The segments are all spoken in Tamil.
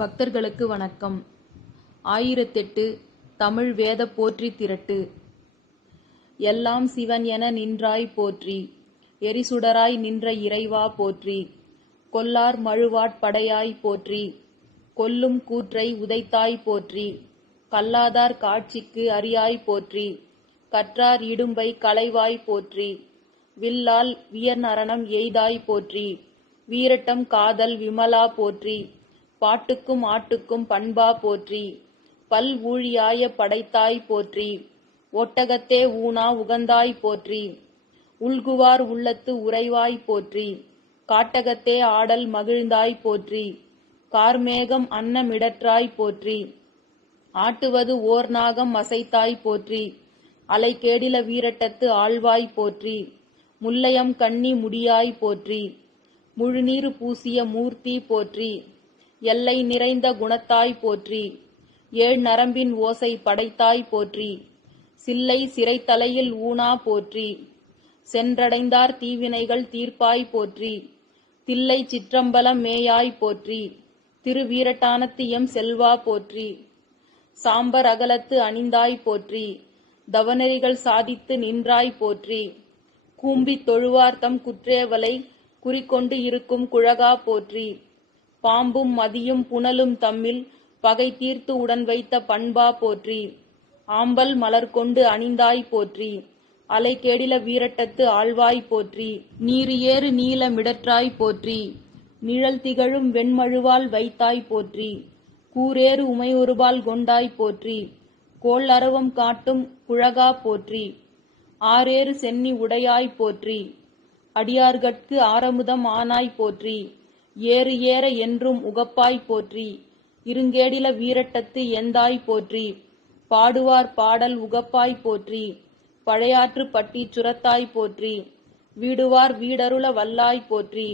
பக்தர்களுக்கு வணக்கம். 1008 தமிழ் வேதப் போற்றி திரட்டு. எல்லாம் சிவன் என நின்றாய் போற்றி, எரிசுடராய் நின்ற இறைவா போற்றி, கொல்லார் மழுவாட் படையாய் போற்றி, கொல்லும் கூற்றை உதைத்தாய் போற்றி, கல்லாதார் காட்சிக்கு அறியாய் போற்றி, கற்றார் இடும்பை களைவாய் போற்றி, வில்லால் வியர்நரணம் எய்தாய் போற்றி, வீரட்டம் காதல் விமலா போற்றி, பாட்டுக்கும் ஆட்டுக்கும் பண்பா போற்றி, பல் ஊழியாய படைத்தாய் போற்றி, ஒட்டகத்தே ஊனா உகந்தாய் போற்றி, உள்குவார் உள்ளத்து உறைவாய் போற்றி, காட்டகத்தே ஆடல் மகிழ்ந்தாய் போற்றி, கார்மேகம் அன்னமிடற்றாய் போற்றி, ஆட்டுவது ஓர் நாகம் அசைத்தாய் போற்றி, அலைகேடில வீரட்டத்து ஆழ்வாய் போற்றி, முல்லையம் கண்ணி முடியாய் போற்றி, முழுநீரு பூசிய மூர்த்தி போற்றி, எல்லை நிறைந்த குணத்தாய் போற்றி, ஏழ் நரம்பின் ஓசை படைத்தாய் போற்றி, சில்லை சிறைத்தலையில் ஊனா போற்றி, சென்றடைந்தார் தீவினைகள் தீர்ப்பாய் போற்றி, தில்லை சிற்றம்பலம் மேயாய் போற்றி, திருவீரட்டானத்து எம் செல்வா போற்றி, சாம்பர் அகலத்து அணிந்தாய் போற்றி, தவநெறிகள் சாதித்து நின்றாய் போற்றி, கூம்பித் தொழுவார்த்தம் குற்றேவலை குறிக்கொண்டு இருக்கும் குழகா போற்றி, பாம்பும் மதியும் புனலும் தம்மில் பகை தீர்த்து உடன் வைத்த பண்பா போற்றி, ஆம்பல் மலர் கொண்டு அணிந்தாய் போற்றி, அலைகேடில வீரட்டத்து ஆழ்வாய் போற்றி, நீரு ஏறு நீல மிடற்றாய் போற்றி, நிழல் திகழும் வெண்மழுவால் வைத்தாய் போற்றி, கூரேறு உமையொருபால் கொண்டாய் போற்றி, கோள் அரவம் காட்டும் குழகா போற்றி, ஆரேறு சென்னி உடையாய் போற்றி, அடியார்கட்கு ஆரமுதம் ஆனாய் போற்றி, ஏறு ஏற என்றும் உகப்பாய் போற்றி, இருங்கேடில வீரட்டத்து எந்தாய் போற்றி, பாடுவார் பாடல் உகப்பாய் போற்றி, பழையாற்று பட்டி சுரத்தாய் போற்றி, வீடுவார் வீடருள வல்லாய் போற்றி,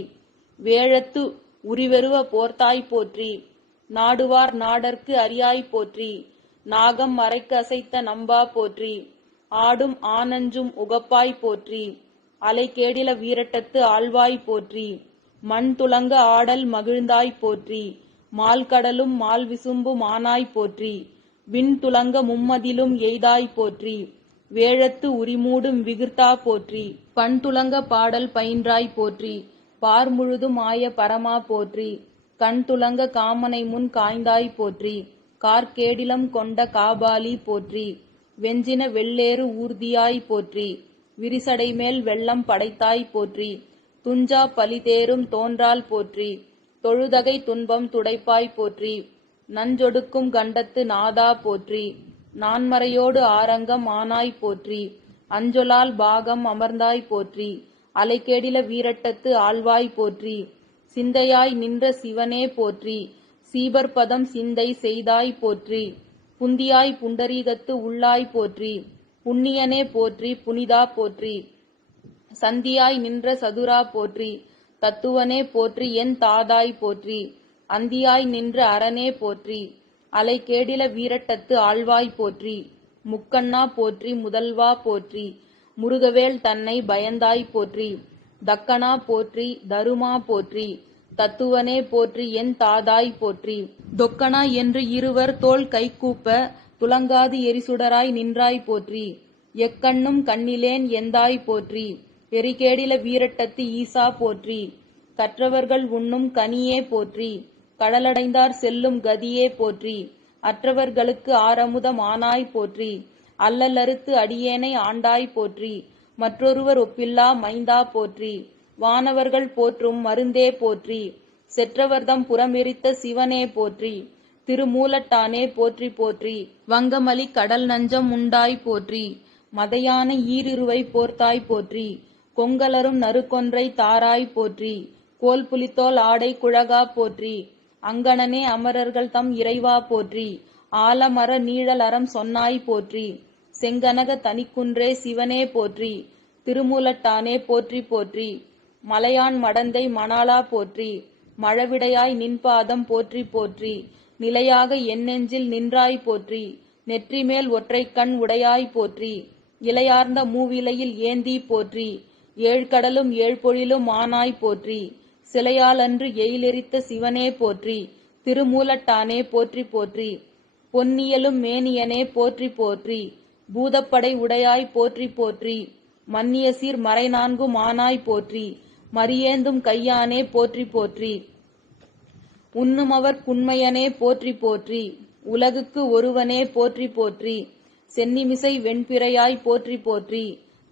வேழத்து உரிவெருவ போர்த்தாய் போற்றி, நாடுவார் நாடற்கு அறியாய் போற்றி, நாகம் மறைக்கு அசைத்த நம்பா போற்றி, ஆடும் ஆனஞ்சும் உகப்பாய் போற்றி, அலைகேடில வீரட்டத்து ஆழ்வாய் போற்றி, மண் துலங்க ஆடல் மகிழ்ந்தாய் போற்றி, மால்கடலும் மால் விசும்பும் ஆனாய் போற்றி, விண் துலங்க மும்மதிலும் எய்தாய் போற்றி, வேழத்து உரிமூடும் விகிர்த்தா போற்றி, பண் துலங்க பாடல் பயின்றாய் போற்றி, பார் முழுதும் ஆய பரமா போற்றி, கண் துலங்க காமனை முன் காய்ந்தாய் போற்றி, கார்கேடிலம் கொண்ட காபாலி போற்றி, வெஞ்சின வெள்ளேறு ஊர்தியாய் போற்றி, விரிசடை மேல் வெள்ளம் படைத்தாய் போற்றி, துஞ்சா பலிதேரும் தோன்றால் போற்றி, தொழுதகை துன்பம் துடைப்பாய் போற்றி, நஞ்சொடுக்கும் கண்டத்து நாதா போற்றி, நான்மறையோடு ஆரங்கம் ஆனாய் போற்றி, அஞ்சொலால் பாகம் அமர்ந்தாய் போற்றி, அலைகேடில வீரட்டத்து ஆழ்வாய் போற்றி, சிந்தையாய் நின்ற சிவனே போற்றி, சீபர்பதம் சிந்தை செய்தாய் போற்றி, புந்தியாய் புண்டரீகத்து உள்ளாய் போற்றி, புண்ணியனே போற்றி புனிதா போற்றி, சந்தியாய் நின்ற சதுரா போற்றி, தத்துவனே போற்றி என் தாதாய் போற்றி, அந்தியாய் நின்ற அரணே போற்றி, அலைகேடில வீரட்டத்து ஆழ்வாய் போற்றி, முக்கண்ணா போற்றி முதல்வா போற்றி, முருகவேல் தன்னை பயந்தாய் போற்றி, தக்கனா போற்றி தருமா போற்றி, தத்துவனே போற்றி என் தாதாய் போற்றி, தொக்கனா என்று இருவர் தோள் கைகூப்ப துலங்காது எரிசுடராய் நின்றாய் போற்றி, எக்கண்ணும் கண்ணிலேன் எந்தாய் போற்றி, எரிகேடில வீரட்டத்து ஈசா போற்றி, கற்றவர்கள் உண்ணும் கனியே போற்றி, கடலடைந்தார் செல்லும் கதியே போற்றி, அற்றவர்களுக்கு ஆரமுதம் ஆனாய் போற்றி, அல்லலறுத்து அடியேனை ஆண்டாய் போற்றி, மற்றொருவர் ஒப்பில்லா மைந்தா போற்றி, வானவர்கள் போற்றும் மருந்தே போற்றி, செற்றவர்தம் புறமெரித்த சிவனே போற்றி, திருமூலட்டானே போற்றி போற்றி, வங்கமலி கடல் நஞ்சம் உண்டாய் போற்றி, மதையான ஈரிருவை போர்த்தாய் போற்றி, கொங்கலரும் நறுக்கொன்றை தாராய் போற்றி, கோல் புலித்தோல் ஆடை குழகா போற்றி, அங்கணனே அமரர்கள் தம் இறைவா போற்றி, ஆலமர நீழல் அறம் சொன்னாய் போற்றி, செங்கனக தனிக்குன்றே சிவனே போற்றி, திருமூலட்டானே போற்றி போற்றி, மலையான் மடந்தை மணாலா போற்றி, மழவிடையாய் நின்பாதம் போற்றி போற்றி, நிலையாக என் நெஞ்சில் நின்றாய் போற்றி, நெற்றிமேல் ஒற்றைக்கண் உடையாய் போற்றி, இலையார்ந்த மூவிலையில் ஏந்தி போற்றி, ஏழ்கடலும் ஏழ்பொழிலும் ஆனாய் போற்றி, சிலையாலன்று எயிலெரித்த சிவனே போற்றி, திருமூலட்டானே போற்றி போற்றி. பொன்னியலும் மேனியனே போற்றி போற்றி. பூதப்படை உடையாய் போற்றி போற்றி. மன்னிய சீர் மறைநான்கு மானாய் போற்றி. மரியேந்தும் கையானே போற்றி போற்றி. உண்ணுமவர் புன்மையனே போற்றி போற்றி. உலகுக்கு ஒருவனே போற்றி போற்றி. சென்னிமிசை வெண்பிறையாய் போற்றி போற்றி.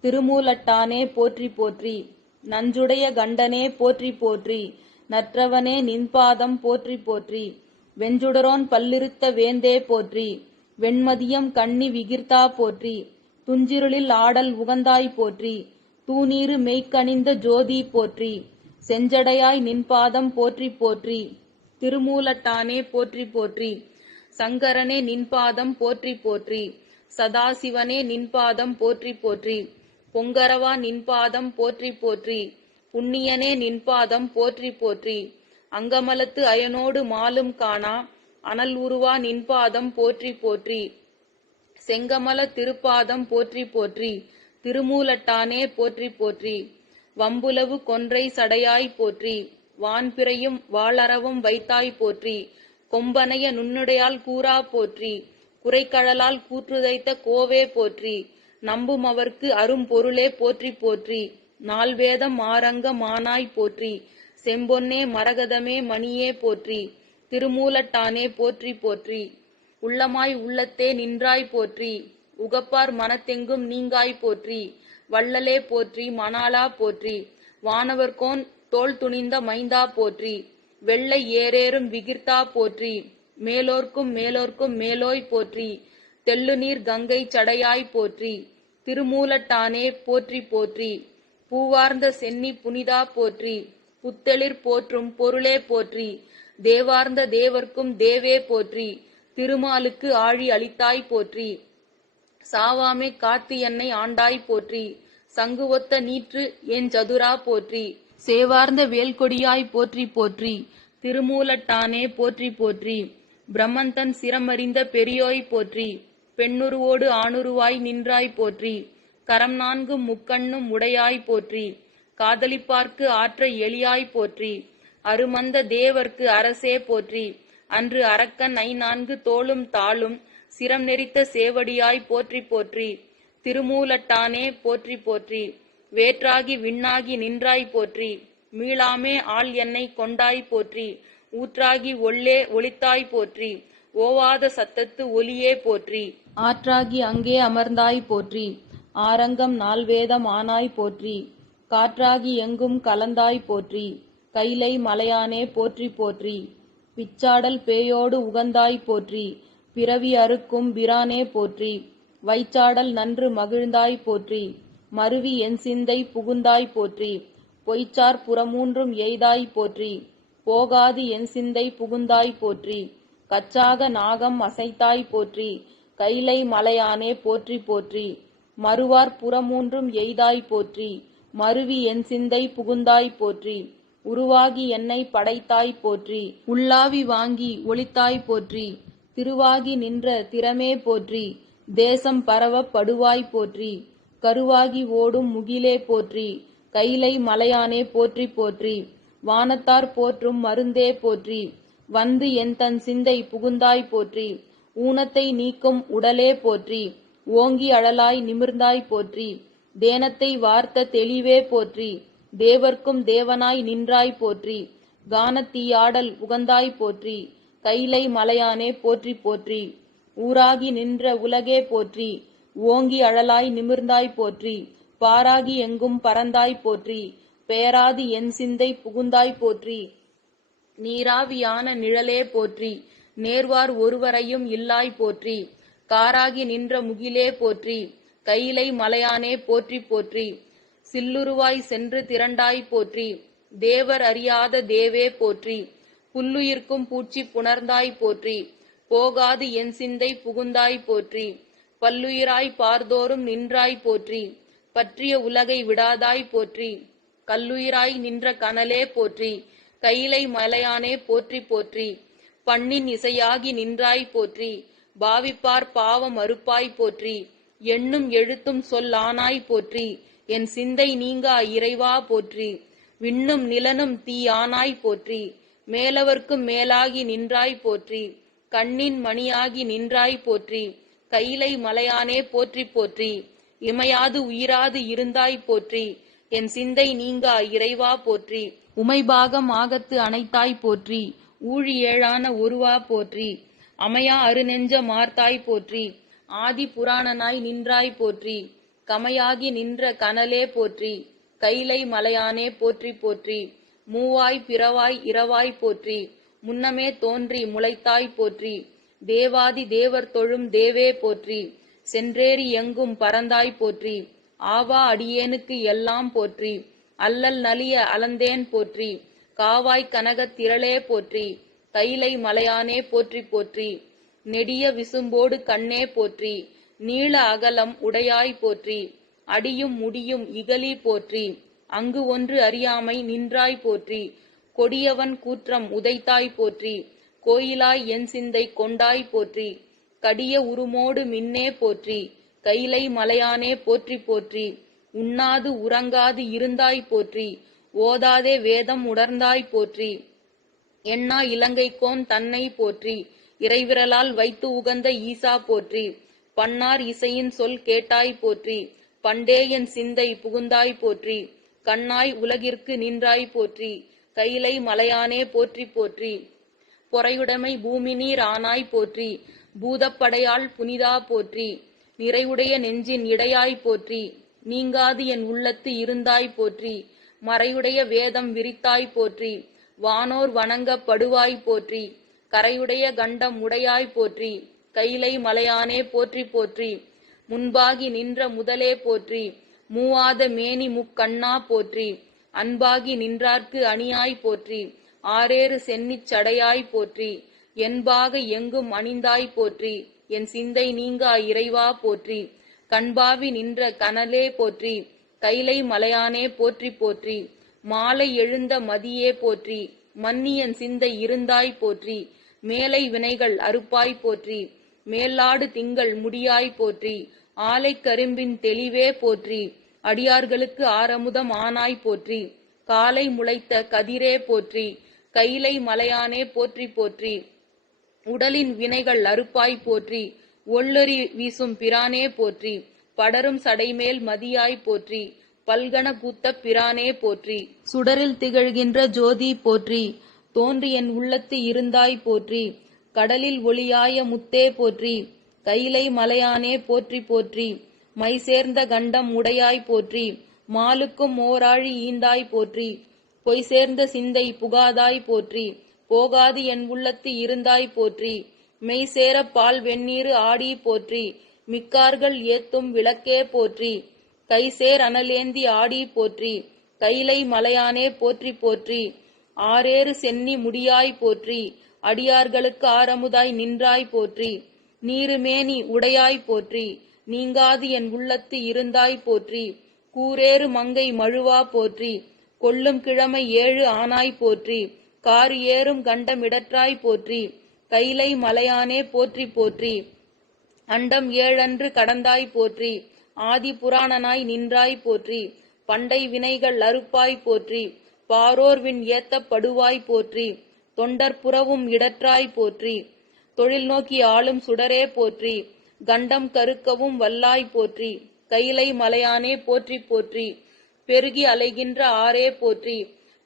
திருமூலட்டானே போற்றி போற்றி. நஞ்சுடைய கண்டனே போற்றி போற்றி. நற்றவனே நின்பாதம் போற்றி போற்றி. வெஞ்சுடரோன் பல்லிருத்த வேந்தே போற்றி. வெண்மதியம் கண்ணி விகிர்த்தா போற்றி. துஞ்சிருளில் ஆடல் உகந்தாய் போற்றி. தூநீரு மெய்க்கணிந்த ஜோதி போற்றி. செஞ்சடையாய் நின்பாதம் போற்றி போற்றி. திருமூலட்டானே போற்றி போற்றி. சங்கரனே நின்பாதம் போற்றி போற்றி. சதாசிவனே நின்பாதம் போற்றி போற்றி. பொங்கரவா நின்பாதம் போற்றி போற்றி. புண்ணியனே நின்பாதம் போற்றி போற்றி. அங்கமலத்து அயனோடு மாலும் காணா அனல் உருவா நின்பாதம் போற்றி போற்றி. செங்கமல திருப்பாதம் போற்றி போற்றி. திருமூலட்டானே போற்றி போற்றி. வம்புலவு கொன்றை சடையாய் போற்றி. வான்பிறையும் வாளரவும் வைத்தாய் போற்றி. கொம்பனைய நுண்ணுடையால் கூறா போற்றி. குறைக்கழலால் கூற்றுதைத்த கோவே போற்றி. நம்புமவர்க்கு அரும்பொருளே போற்றி போற்றி. நால்வேதம் ஆரங்க மானாய் போற்றி. செம்பொன்னே மரகதமே மணியே போற்றி. திருமூலட்டானே போற்றி போற்றி. உள்ளமாய் உள்ளத்தே நின்றாய் போற்றி. உகப்பார் மனத்தெங்கும் நீங்காய் போற்றி. வள்ளலே போற்றி மணாலா போற்றி. வானவர்கோன் தோள் துணிந்த மைந்தா போற்றி. வெள்ளை ஏறேறும் விகிர்த்தா போற்றி. மேலோர்க்கும் மேலோர்க்கும் மேலோய் போற்றி. தெள்ளுநீர் கங்கை சடையாய் போற்றி. திருமூலட்டானே போற்றி போற்றி. பூவார்ந்த சென்னி புனிதா போற்றி. புத்தெளிர் போற்றும் பொருளே போற்றி. தேவார்ந்த தேவர்க்கும் தேவே போற்றி. திருமாலுக்கு ஆழி அளித்தாய் போற்றி. சாவாமை காத்து என்னை ஆண்டாய் போற்றி. சங்கு ஒத்த நீற்று என் சதுரா போற்றி. சேவார்ந்த வேல்கொடியாய் போற்றி போற்றி. திருமூலட்டானே போற்றி போற்றி. பிரம்மந்தன் சிரமறிந்த பெரியோய் போற்றி. பெண்ணுருவோடு ஆணுருவாய் நின்றாய் போற்றி. கரம் நான்கும் முக்கண்ணும் உடையாய் போற்றி. காதலிப்பார்க்கு ஆற்ற எளியாய் போற்றி. அருமந்த தேவர்க்கு அரசே போற்றி. அன்று அரக்கன் ஐநான்கு தோளும் தாளும் சிரம் நெறித்த சேவடியாய் போற்றி போற்றி. திருமூலட்டானே போற்றி போற்றி. வேற்றாகி விண்ணாகி நின்றாய் போற்றி. மீளாமே ஆள் என்னை கொண்டாய் போற்றி. ஊற்றாகி ஒள்ளே ஒளித்தாய் போற்றி. ஓவாத சத்தத்து ஒலியே போற்றி. ஆற்றாகி அங்கே அமர்ந்தாய் போற்றி. ஆரங்கம் நால்வேதம் ஆனாய் போற்றி. காற்றாகி எங்கும் கலந்தாய் போற்றி. கைலை மலையானே போற்றி போற்றி. பிச்சாடல் பேயோடு உகந்தாய் போற்றி. பிறவி அறுக்கும் பிரானே போற்றி. வைச்சாடல் நன்று மகிழ்ந்தாய் போற்றி. மருவி என் சிந்தை புகுந்தாய் போற்றி. பொய்ச்சார் புறமூன்றும் எய்தாய் போற்றி. போகாது என் சிந்தை புகுந்தாய் போற்றி. கச்சாக நாகம் அசைத்தாய் போற்றி. கைலை மலையானே போற்றி போற்றி. மறுவார் புறமூன்றும் எய்தாய் போற்றி. மருவி என் சிந்தை புகுந்தாய் போற்றி. உருவாகி என்னை படைத்தாய் போற்றி. உள்ளாவி வாங்கி ஒளித்தாய் போற்றி. திருவாகி நின்ற திறமே போற்றி. தேசம் பரவ படுவாய் போற்றி. கருவாகி ஓடும் முகிலே போற்றி. கைலை மலையானே போற்றி போற்றி. வானத்தார் போற்றும் மருந்தே போற்றி. வந்து என் தன் சிந்தை புகுந்தாய் போற்றி. ஊனத்தை நீக்கும் உடலே போற்றி. ஓங்கி அழலாய் நிமிர்ந்தாய் போற்றி. தேனத்தை வார்த்த தெளிவே போற்றி. தேவர்க்கும் தேவனாய் நின்றாய் போற்றி. கானத்தீயாடல் உகந்தாய் போற்றி. கைலை மலையானே போற்றி போற்றி. ஊராகி நின்ற உலகே போற்றி. ஓங்கி அழலாய் நிமிர்ந்தாய் போற்றி. பாராகி எங்கும் பறந்தாய் போற்றி. பேராது என் சிந்தை புகுந்தாய் போற்றி. நீராவியான நிழலே போற்றி. நேர்வார் ஒருவரையும் இல்லாய் போற்றி. காராகி நின்ற முகிலே போற்றி. கைலை மலையானே போற்றி போற்றி. சில்லுருவாய் சென்று திரண்டாய் போற்றி. தேவர் அறியாத தேவே போற்றி. புல்லுயிர்க்கும் பூச்சி புணர்ந்தாய் போற்றி. போகாது என் சிந்தை புகுந்தாய் போற்றி. பல்லுயிராய் பார்தோறும் நின்றாய் போற்றி. பற்றிய உலகை விடாதாய் போற்றி. கல்லுயிராய் நின்ற கனலே போற்றி. கைலை மலையானே போற்றி போற்றி. பண்ணின் இசையாகி நின்றாய் போற்றி. பாவிப்பார் பாவம் அறுப்பாய் போற்றி. எண்ணும் எழுத்தும் சொல்லானாய் போற்றி. என் சிந்தை நீங்கா இறைவா போற்றி. விண்ணும் நிலனும் தீயானாய் போற்றி. மேலவர்க்கும் மேலாகி நின்றாய் போற்றி. கண்ணின் மணியாகி நின்றாய் போற்றி. கைலை மலையானே போற்றி போற்றி. இமையாது உயிராது இருந்தாய் போற்றி. என் சிந்தை நீங்கா இறைவா போற்றி. உமைபாகம் ஆகத்து அனைத்தாய் போற்றி. ஊழி ஏழான ஒருவா போற்றி. அமையா அருநெஞ்ச மார்த்தாய் போற்றி. ஆதி புராணனாய் நின்றாய் போற்றி. கமையாகி நின்ற கனலே போற்றி. கைலை மலையானே போற்றி போற்றி. மூவாய் பிறவாய் இரவாய் போற்றி. முன்னமே தோன்றி முளைத்தாய் போற்றி. தேவாதி தேவர் தொழும் தேவே போற்றி. சென்றேறி எங்கும் பறந்தாய் போற்றி. ஆவா அடியேனுக்கு எல்லாம் போற்றி. அல்லல் நலிய அளந்தேன் போற்றி. காவாய் கனகத் திரளே போற்றி. கைலை மலையானே போற்றி போற்றி. நெடிய விசும்போடு கண்ணே போற்றி. நீள அகலம் உடையாய் போற்றி. அடியும் முடியும் இகலி போற்றி. அங்கு ஒன்று அறியாமை நின்றாய் போற்றி. கொடியவன் கூற்றம் உதைத்தாய் போற்றி. கோயிலாய் என் சிந்தை கொண்டாய் போற்றி. கடிய உருமோடு மின்னே போற்றி. கைலை மலையானே போற்றி போற்றி. உண்ணாது உறங்காது இருந்தாய் போற்றி. ஓதாதே வேதம் உணர்ந்தாய் போற்றி. எண்ணா இலங்கைக்கோன் தன்னை போற்றி. இறைவிரலால் வைத்து உகந்த ஈசா போற்றி. பன்னார் இசையின் சொல் கேட்டாய் போற்றி. பண்டே என் சிந்தை புகுந்தாய் போற்றி. கண்ணாய் உலகிற்கு நின்றாய் போற்றி. கைலை மலையானே போற்றி போற்றி. பொறையுடைமை பூமி நீர் ஆனாய் போற்றி. பூதப்படையால் புனிதா போற்றி. நிறைவுடைய நெஞ்சின் இடையாய் போற்றி. நீங்காது என் உள்ளத்து இருந்தாய் போற்றி. மறையுடைய வேதம் விரித்தாய் போற்றி. வானோர் வணங்கப்படுவாய் போற்றி. கரையுடைய கண்டம் உடையாய் போற்றி. கைலை மலையானே போற்றி போற்றி. முன்பாகி நின்ற முதலே போற்றி. மூவாத மேனி முக்கண்ணா போற்றி. அன்பாகி நின்றார்க்கு அணியாய் போற்றி. ஆரேறு சென்னிச் சடையாய் போற்றி. என்பாக எங்கும் அணிந்தாய் போற்றி. என் சிந்தை நீங்கா இறைவா போற்றி. கண்பாவி நின்ற கனலே போற்றி. கைலை மலையானே போற்றி போற்றி. மாலை எழுந்த மதியே போற்றி. மன்னியன் சிந்தை இருந்தாய் போற்றி. மேலை வினைகள் அறுப்பாய் போற்றி. மேலாடு திங்கள் முடியாய் போற்றி. ஆலை கரும்பின் தெளிவே போற்றி. அடியார்களுக்கு ஆரமுதம் ஆனாய் போற்றி. காலை முளைத்த கதிரே போற்றி. கைலை மலையானே போற்றி போற்றி. உடலின் வினைகள் அறுப்பாய் போற்றி. ஒள்ளரி வீசும் பிரானே போற்றி. படரும் சடைமேல் மதியாய் போற்றி. பல்கண பூத்த பிரானே போற்றி. சுடரில் திகழ்கின்ற ஜோதி போற்றி. தோன்றி என் உள்ளத்து இருந்தாய் போற்றி. கடலில் ஒளியாய முத்தே போற்றி. கைலை மலையானே போற்றி போற்றி. மை சேர்ந்த கண்டம் உடையாய் போற்றி. மாலுக்கும் ஓராழி ஈந்தாய் போற்றி. பொய் சேர்ந்த சிந்தை புகாதாய் போற்றி. போகாது என் உள்ளத்து இருந்தாய் போற்றி. மெய் சேர பால் வெந்நீரு ஆடி போற்றி. மிக்கார்கள் ஏத்தும் விளக்கே போற்றி. கைசேர் அனலேந்தி ஆடி போற்றி. கைலை மலையானே போற்றி போற்றி. ஆரேறு சென்னி முடியாய் போற்றி. அடியார்களுக்கு ஆரமுதாய் நின்றாய் போற்றி. நீருமேனி உடையாய் போற்றி. நீங்காது என் உள்ளத்து இருந்தாய் போற்றி. கூரேறு மங்கை மழுவா போற்றி. கொள்ளும் கிழமை ஏழு ஆனாய் போற்றி. கார் ஏறும் கண்டமிடற்றாய் போற்றி. கைலை மலையானே போற்றி போற்றி. அண்டம் ஏழன்று கடந்தாய் போற்றி. ஆதி புராணனாய் நின்றாய் போற்றி. பண்டை வினைகள் அறுப்பாய் போற்றி. பாரோர்வின் ஏத்தப்படுவாய் போற்றி. தொண்டர் புறவும் இடற்றாய் போற்றி. தொழில் நோக்கி ஆளும் சுடரே போற்றி. கண்டம் கருக்கவும் வல்லாய் போற்றி. கைலை மலையானே போற்றி போற்றி. பெருகி அலைகின்ற ஆரே போற்றி.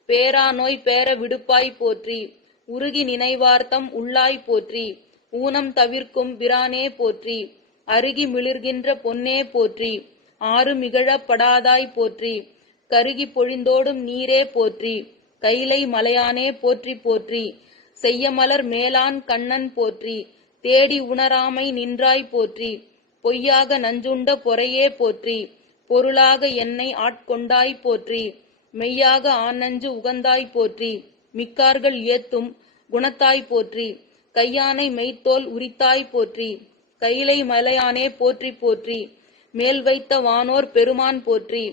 பேரா நோய் பேர விடுப்பாய் போற்றி. உருகி நினைவார்த்தம் உள்ளாய் போற்றி. ஊனம் தவிர்க்கும் பிரானே போற்றி. அருகி மிளிர்கின்ற பொன்னே போற்றி. ஆறு மிகழப்படாதாய் போற்றி. கருகி பொழிந்தோடும் நீரே போற்றி. கைலை மலையானே போற்றி போற்றி. செய்யமலர் மேலான் கண்ணன் போற்றி. தேடி உணராமை நின்றாய் போற்றி. பொய்யாக நஞ்சுண்ட பொறையே போற்றி. பொருளாக என்னை ஆட்கொண்டாய் போற்றி. மெய்யாக ஆனஞ்சு உகந்தாய் போற்றி. மிக்கார்கள் ஏத்தும் குணத்தாய் போற்றி. கையானை மெய்த்தோல் உரித்தாய் போற்றி. கைலை மலையானே போற்றி போற்றி. மேல் வைத்த வானோர் பெருமான் போற்றி.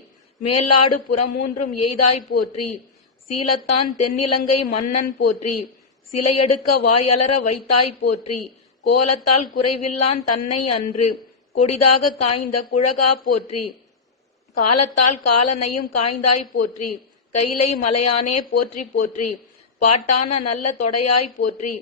மேலாடு புறமூன்றும் எய்தாய் போற்றி. சீலத்தான் தென்னிலங்கை மன்னன் போற்றி. சிலையெடுக்க வாயலற வைத்தாய் போற்றி. கோலத்தால் குறைவில்லான் தன்னை அன்று. கொடிதாக காய்ந்த குழகா போற்றி. காலத்தால் காலனையும் காய்ந்தாய் போற்றி. கைலை மலையானே போற்றி போற்றி. பாட்டான நல்ல தொடையாய் போற்றி,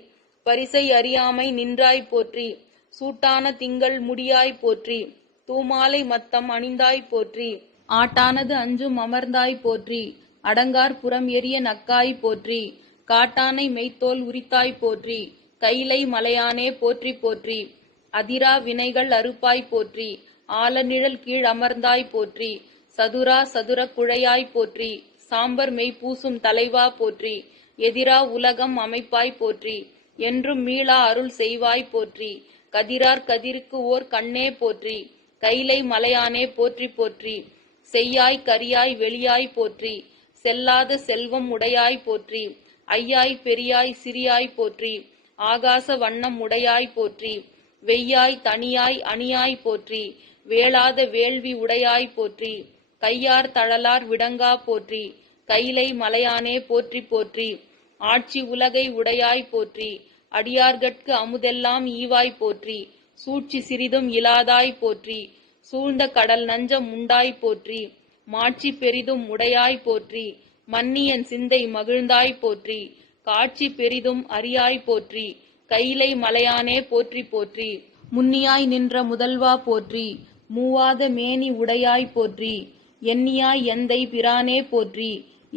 பரிசை அறியாமை நின்றாய் போற்றி, சூட்டான திங்கள் முடியாய் போற்றி, தூமாலை மத்தம் அணிந்தாய் போற்றி, ஆட்டானது அஞ்சும் அமர்ந்தாய் போற்றி, அடங்கார் புறம் எரிய நக்காய் போற்றி, காட்டானை மெய்த்தோல் உரித்தாய் போற்றி, கைலை மலையானே போற்றி போற்றி, அதிரா வினைகள் அறுப்பாய் போற்றி, ஆலநிழல் கீழ் அமர்ந்தாய் போற்றி, சதுரா சதுர குழையாய் போற்றி, சாம்பர் மெய் பூசும் தலைவா போற்றி, எதிரா உலகம் அமைப்பாய் போற்றி, என்றும் மீளா அருள் செய்வாய் போற்றி, கதிரார் கதிருக்கு ஓர் கண்ணே போற்றி, கைலை மலையானே போற்றி போற்றி, செய்யாய் கரியாய் வெளியாய் போற்றி, செல்லாத செல்வம் உடையாய் போற்றி, ஐயாய் பெரியாய் சிறியாய் போற்றி, ஆகாச வண்ணம் உடையாய் போற்றி, வெய்யாய் தனியாய் அணியாய் போற்றி, வேளாத வேள்வி உடையாய் போற்றி, கையார் தழலார் விடங்கா போற்றி, கைலை மலையானே போற்றி போற்றி, ஆட்சி உலகை உடையாய் போற்றி, அடியார்கட்கு அமுதெல்லாம் ஈவாய் போற்றி, சூழ்ச்சி சிறிதும் இலாதாய் போற்றி, சூழ்ந்த கடல் நஞ்சம் உண்டாய் போற்றி, மாட்சி பெரிதும் உடையாய் போற்றி, மன்னியன் சிந்தை மகிழ்ந்தாய் போற்றி, காட்சி பெரிதும் அறியாய் போற்றி, கைலை மலையானே போற்றி போற்றி, முன்னியாய் நின்ற முதல்வா போற்றி, மூவாத மேனி உடையாய் போற்றி, எண்ணியாய் எந்தை பிரானே போற்றி,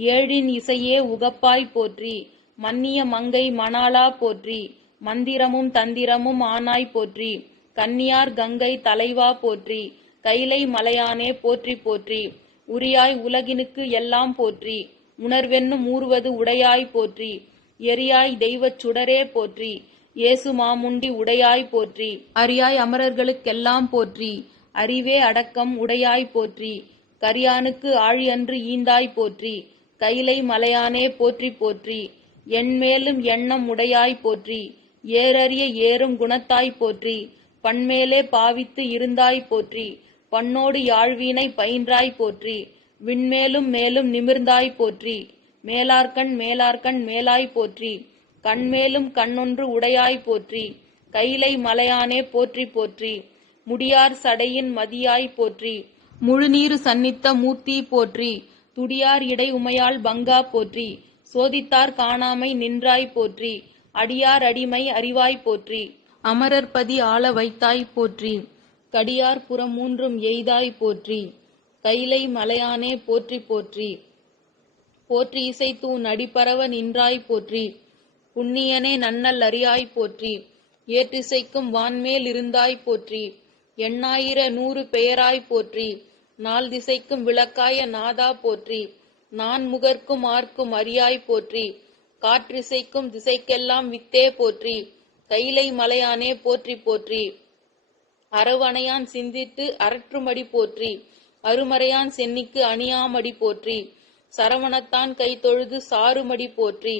ஏழின் இசையே உகப்பாய் போற்றி, மன்னிய மங்கை மணாளா போற்றி, மந்திரமும் தந்திரமும் ஆனாய் போற்றி, கன்னியார் கங்கை தலைவா போற்றி, கைலை மலையானே போற்றி போற்றி, உரியாய் உலகினுக்கு எல்லாம் போற்றி, உணர்வென்னும் ஊறுவது உடையாய் போற்றி, எரியாய் தெய்வச் சுடரே போற்றி, இயேசு மாமுண்டி உடையாய் போற்றி, அரியாய் அமரர்களுக்கெல்லாம் போற்றி, அறிவே அடக்கம் உடையாய் போற்றி, கரியானுக்கு ஆழி அன்று ஈந்தாய் போற்றி, கைலை மலையானே போற்றி போற்றி, எண்மேலும் எண்ணம் உடையாய் போற்றி, ஏறறிய ஏறும் குணத்தாய் போற்றி, பண்மேலே பாவித்து இருந்தாய் போற்றி, பண்ணோடு யாழ்வீனை பயின்றாய் போற்றி, விண்மேலும் மேலும் நிமிர்ந்தாய் போற்றி, மேலார்கண் மேலார்கண் மேலாய் போற்றி, கண்மேலும் கண்ணொன்று உடையாய் போற்றி, கைலை மலையானே போற்றி போற்றி, முடியார் சடையின் மதியாய் போற்றி, முழுநீரு சன்னித்த மூர்த்தி போற்றி, துடியார் இடை உமையாள் பங்கா போற்றி, சோதித்தார் காணாமை நின்றாய் போற்றி, அடியார் அடிமை அறிவாய் போற்றி, அமரர்பதி ஆள வைத்தாய் போற்றி, கடியார் புறம் மூன்றும் எய்தாய் போற்றி, கைலை மலையானே போற்றி போற்றி, போற்றி இசைத்தூன் அடிபரவ நின்றாய் போற்றி, புண்ணியனே நன்னல் அறியாய் போற்றி, ஏற்றிசைக்கும் வான்மேல் இருந்தாய் போற்றி, எண்ணாயிர 100 பெயராய் போற்றி, நால் திசைக்கும் விளக்காய நாதா போற்றி, நான் முகர்க்கும் ஆர்க்கும் அறியாய் போற்றி, காற்றிசைக்கும் திசைக்கெல்லாம் வித்தே போற்றி, கைலை மலையானே போற்றி போற்றி, அரவணையான் சிந்தித்து அரற்றுமடி போற்றி, அருமறையான் சென்னிக்கு அணியாமடி போற்றி, சரவணத்தான் கை தொழுது சாறுமடி போற்றி,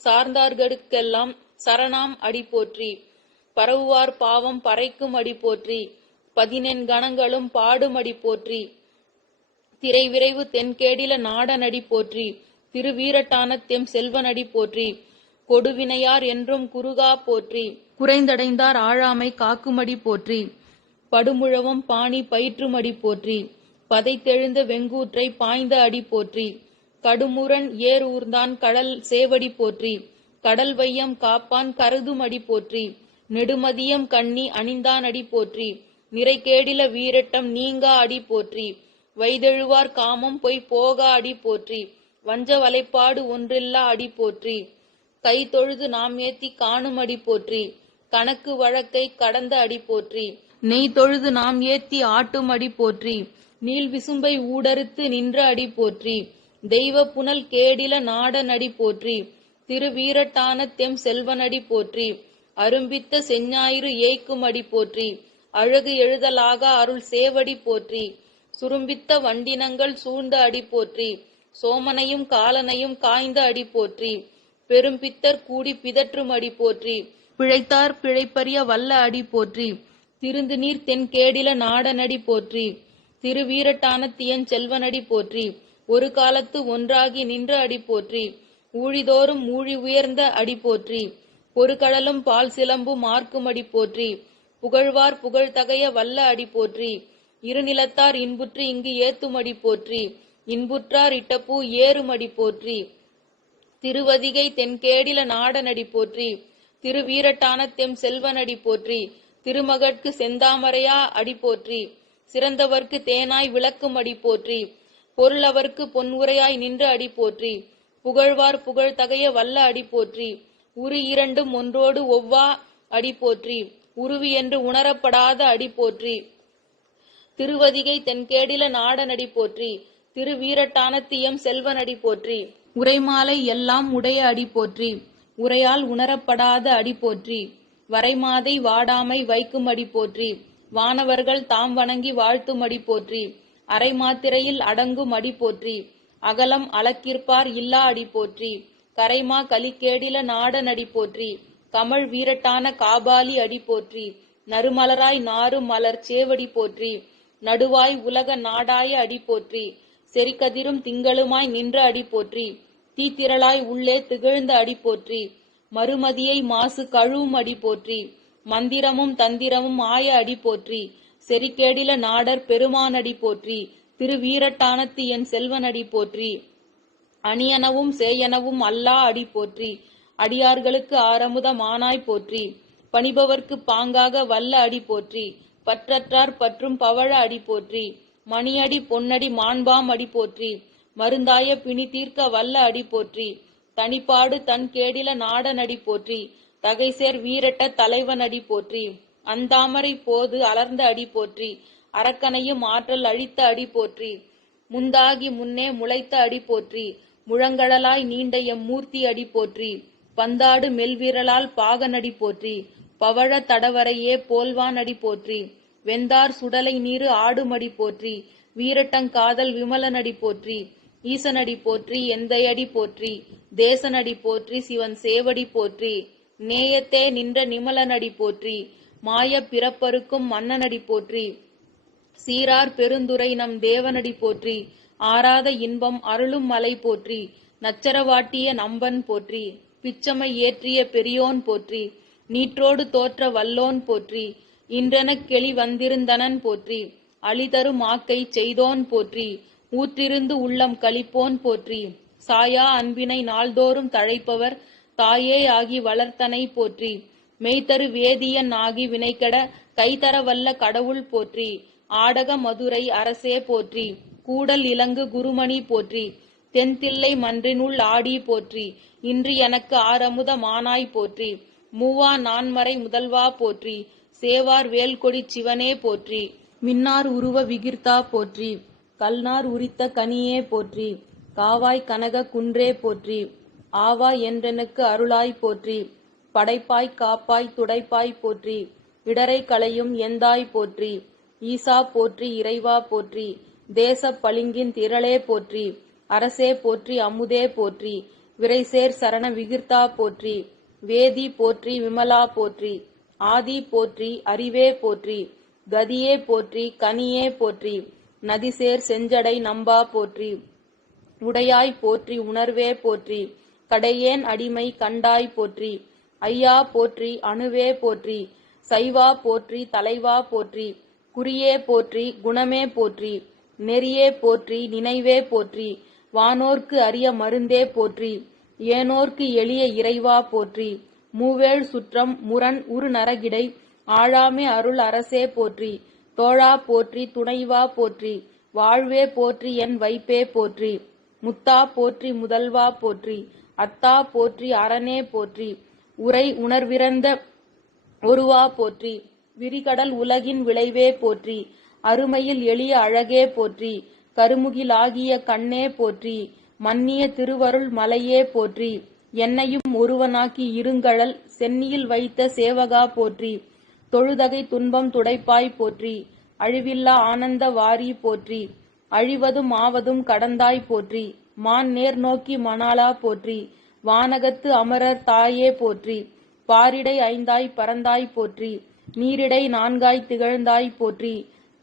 சார்ந்தார்கடுக்கெல்லாம் சரணாம் அடி போற்றி, பரவுவார் பாவம் பறைக்கும் அடி போற்றி, 14 கணங்களும் பாடுமடி போற்றி, திரை விரைவு தென்கேடில நாடனடி போற்றி, திருவீரட்டான தெம் செல்வனடி போற்றி, கொடுவினையார் என்றும் குறுகா போற்றி, குறைந்தடைந்தார் ஆழாமை காக்குமடி போற்றி, படுமுழவும் பாணி பயிற்றுமடி போற்றி, பதைத்தெழுந்த வெங்கூற்றை பாய்ந்த அடி போற்றி, கடுமுரண் ஏர் ஊர்ந்தான் கடல் சேவடி போற்றி, கடல் வையம் காப்பான் கருதுமடி போற்றி, நெடுமதியம் கண்ணி அணிந்தான் அடி போற்றி, நிறைகேடில வீரட்டம் நீங்கா அடி போற்றி, வைதெழுவார் காமம் பொய் போகா அடி போற்றி, வஞ்ச வலைப்பாடு ஒன்றில்லா அடி போற்றி, கை தொழுது நாம் ஏத்தி காணும் அடி போற்றி, கணக்கு வழக்கை கடந்த அடி போற்றி, நெய் தொழுது நாம் ஏத்தி ஆட்டும் அடி போற்றி, நீள் விசும்பை ஊடறுத்து நின்ற அடி போற்றி, தெய்வ புனல் கேடில நாடன் அடி போற்றி, திருவீரட்டான தெம் செல்வனடி போற்றி, அரும்பித்த செஞ்ஞாயிறு ஏய்க்கும் அடி போற்றி, அழகு எழுதலாக அருள் சேவடி போற்றி, சுரும்பித்த வண்டினங்கள் சூழ்ந்த அடி போற்றி, சோமனையும் காலனையும் காய்ந்த அடி போற்றி, பெரும்பித்தர் கூடி பிதற்றும் அடி போற்றி, பிழைத்தார் பிழைப்பறிய வல்ல அடி போற்றி, திருந்து நீர் தென்கேடில நாடனடி போற்றி, திருவீரட்டான தியன் செல்வனடி போற்றி, ஒரு காலத்து ஒன்றாகி நின்ற அடி போற்றி, ஊழிதோறும் ஊழி உயர்ந்த அடி போற்றி, ஒரு கடலும் பால் சிலம்பும் மார்க்கும் அடி போற்றி, புகழ்வார் புகழ் தகைய வல்ல அடி போற்றி, இருநிலத்தார் இன்புற்று இங்கு ஏத்துமடி போற்றி, இன்புற்றார் இட்டப்பூ ஏறுமடி போற்றி, திருவதிகை தென்கேடில நாடனடி போற்றி. திருவீரட்டானத்தெம் செல்வனடி போற்றி. திருமகட்கு செந்தாமரையா அடி போற்றி. சிறந்தவர்க்கு தேனாய் விளக்கும் அடி போற்றி. பொருளவர்க்கு பொன்னுரையாய் நின்ற அடி போற்றி. புகழ்வார் புகழ் தகைய வல்ல அடி போற்றி. உரு இரண்டும் ஒன்றோடு ஒவ்வா அடி போற்றி. உருவி என்று உணரப்படாத அடி போற்றி. திருவதிகை தென்கேடில நாடனடி போற்றி. திருவீரட்டானத்தியம் செல்வனடி போற்றி. உரைமாலை எல்லாம் உடைய அடி போற்றி. உரையால் உணரப்படாத அடி போற்றி. வரைமாதை வாடாமை வைக்கும் அடி போற்றி. வானவர்கள் தாம் வணங்கி வாழ்த்தும் அடி போற்றி. அரை மாத்திரையில் அடங்கும் அடி போற்றி. அகலம் அளக்கிற்பார் இல்லா அடி போற்றி. கரைமா கலிக்கேடில நாடனடி போற்றி. கமழ் வீரட்டான காபாலி அடி போற்றி. நறுமலராய் நாறு மலர் சேவடி போற்றி. நடுவாய் உலக நாடாய அடி போற்றி. செறிகதிரும் திங்களுமாய் நின்ற அடி போற்றி. தீத்திரளாய் உள்ளே திகழ்ந்த அடி போற்றி. மறுமதியை மாசு கழுவும் அடி போற்றி. மந்திரமும் தந்திரமும் ஆய அடி போற்றி. செறிகேடில நாடர் பெருமானடி போற்றி. திருவீரட்டானத்து என் செல்வனடி போற்றி. அணியனவும் சேயனவும் அல்லா அடி போற்றி. அடியார்களுக்கு ஆரமுத மானாய் போற்றி. பணிபவர்க்கு பாங்காக வல்ல அடி போற்றி. பற்றற்றார் பற்றும் பவழ அடி போற்றி. மணியடி பொன்னடி மாண்பாம் அடி போற்றி. மருந்தாய பிணி தீர்க்க வல்ல அடி போற்றி. தனிப்பாடு தன் கேடில நாடனடி போற்றி. தகைசேர் வீரட்ட தலைவனடி போற்றி. அந்தாமரை போது அலர்ந்த அடி போற்றி. அரக்கனையும் ஆற்றல் அழித்த அடி போற்றி. முந்தாகி முன்னே முளைத்த அடி போற்றி. முழங்கடலாய் நீண்ட எம் மூர்த்தி அடி போற்றி. பந்தாடு மெல்விரலால் பாகனடி போற்றி. பவழ தடவரையே போல்வான் அடி போற்றி. வெந்தார் சுடலை நீரு ஆடுமடி போற்றி. வீரட்டங்காதல் விமலனடி போற்றி. ஈசனடி போற்றி. எந்தையடி போற்றி. தேசனடி போற்றி. சிவன் சேவடி போற்றி. நேயத்தே நின்ற நிமலனடி போற்றி. மாய பிறப்பருக்கும் மன்னனடி போற்றி. சீரார் பெருந்துரை நம் தேவனடி போற்றி. ஆராத இன்பம் அருளும் மலை போற்றி. நச்சரவாட்டிய நம்பன் போற்றி. பிச்சமை ஏற்றிய பெரியோன் போற்றி. நீற்றோடு தோற்ற வல்லோன் போற்றி. இன்றெனக் கெளி வந்திருந்தனன் போற்றி. அழிதரும் ஆக்கை செய்தோன் போற்றி. ஊற்றிருந்து உள்ளம் களிப்போன் போற்றி. சாயா அன்பினை நாள்தோறும் தழைப்பவர் தாயே ஆகி வளர்த்தனை போற்றி. மெய்தரு வேதியன் ஆகி வினைகெட கைதரவல்ல கடவுள் போற்றி. ஆடக மதுரை அரசே போற்றி. கூடல் இலங்கு குருமணி போற்றி. தென்தில்லை மன்றினுள் ஆடி போற்றி. இன்று எனக்கு ஆரமுத மானாய் போற்றி. மூவா நான்மறை முதல்வா போற்றி. சேவார் வேல்கொடி சிவனே போற்றி. மின்னார் உருவ விகிர்த்தா போற்றி. கல்நார் உரித்த கனியே போற்றி. காவாய் கனக குன்றே போற்றி. ஆவா என்றெனுக்கு அருளாய் போற்றி. படைப்பாய் காப்பாய் துடைப்பாய் போற்றி. இடரை களையும் எந்தாய் போற்றி. ஈசா போற்றி. இறைவா போற்றி. தேச பளிங்கின் திரளே போற்றி. அரசே போற்றி. அமுதே போற்றி. விரைசேர் சரண விகிர்த்தா போற்றி. வேதி போற்றி. விமலா போற்றி. ஆதி போற்றி. அறிவே போற்றி. கதியே போற்றி. கனியே போற்றி. நதிசேர் செஞ்சடை நம்பா போற்றி. உடையாய் போற்றி. உணர்வே போற்றி. கடையேன் அடிமை கண்டாய் போற்றி. ஐயா போற்றி. அணுவே போற்றி. சைவா போற்றி. தலைவா போற்றி. குறியே போற்றி. குணமே போற்றி. நெறியே போற்றி. நினைவே போற்றி. வானோர்க்கு அரிய மருந்தே போற்றி. ஏனோர்க்கு எளிய இறைவா போற்றி. மூவேள் சுற்றம் முரண் உரு நரகிடை ஆழாமே அருள் அரசே போற்றி. தோழா போற்றி. துணைவா போற்றி. வாழ்வே போற்றி. என் வைப்பே போற்றி. முத்தா போற்றி. முதல்வா போற்றி. அத்தா போற்றி. அரணே போற்றி. உரை உணர்விறந்த ஒருவா போற்றி. விரிகடல் உலகின் விளைவே போற்றி. அருமையில் எளிய அழகே போற்றி. கருமுகிலாகிய கண்ணே போற்றி. மன்னிய திருவருள் மலையே போற்றி. என்னையும் ஒருவனாக்கி இருங்கழல் சென்னியில் வைத்த சேவகா போற்றி. தொழுதகை துன்பம் துடைப்பாய் போற்றி. அழிவில்லா ஆனந்த வாரி போற்றி. அழிவதும் ஆவதும் கடந்தாய் போற்றி. மான் நேர் நோக்கி மணாலா போற்றி. வானகத்து அமரர் தாயே போற்றி. பாரிடை ஐந்தாய் பறந்தாய் போற்றி. நீரிடை நான்காய் திகழ்ந்தாய் போற்றி.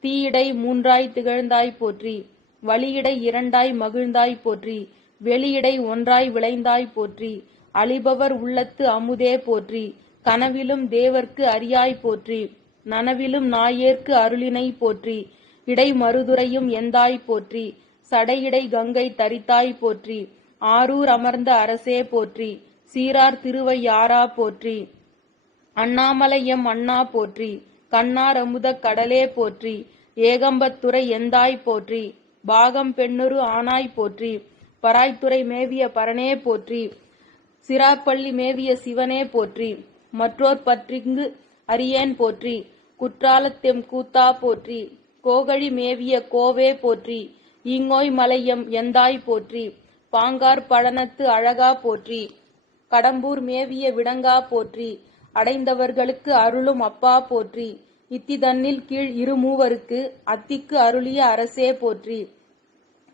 தீயிடை மூன்றாய் திகழ்ந்தாய் போற்றி. வழியிடை இரண்டாய் மகிழ்ந்தாய் போற்றி. வெளியிடை ஒன்றாய் விளைந்தாய் போற்றி. அழிபவர் உள்ளத்து அமுதே போற்றி. கனவிலும் தேவர்க்கு அறியாய் போற்றி. நனவிலும் நாயேற்கு அருளினை போற்றி. இடை மருதுரையும் எந்தாய் போற்றி. சடையிடை கங்கை தரித்தாய் போற்றி. ஆரூர் அமர்ந்த அரசே போற்றி, சீரார் திருவையாறா போற்றி. அண்ணாமலை எம் அண்ணா போற்றி, கண்ணார் அமுதக் கடலே போற்றி, ஏகம்பத்துறை எந்தாய் போற்றி, பாகம் பெண்ணுரு ஆனாய் போற்றி, பராய்த்துறை மேவிய பரனே போற்றி, சிராப்பள்ளி மேவிய சிவனே போற்றி, மற்றோர் பற்றிங்கு அறியேன் போற்றி, குற்றாலத்தெம் கூத்தா போற்றி, கோகழி மேவிய கோவே போற்றி, ஈங்கோய் மலையம் எந்தாய் போற்றி, பாங்கார் பழனத்து அழகா போற்றி, கடம்பூர் மேவிய விடங்கா போற்றி, அடைந்தவர்களுக்கு அருளும் அப்பா போற்றி, இத்திதன்னில் கீழ் இருமூவருக்கு அத்திக்கு அருளிய அரசே போற்றி,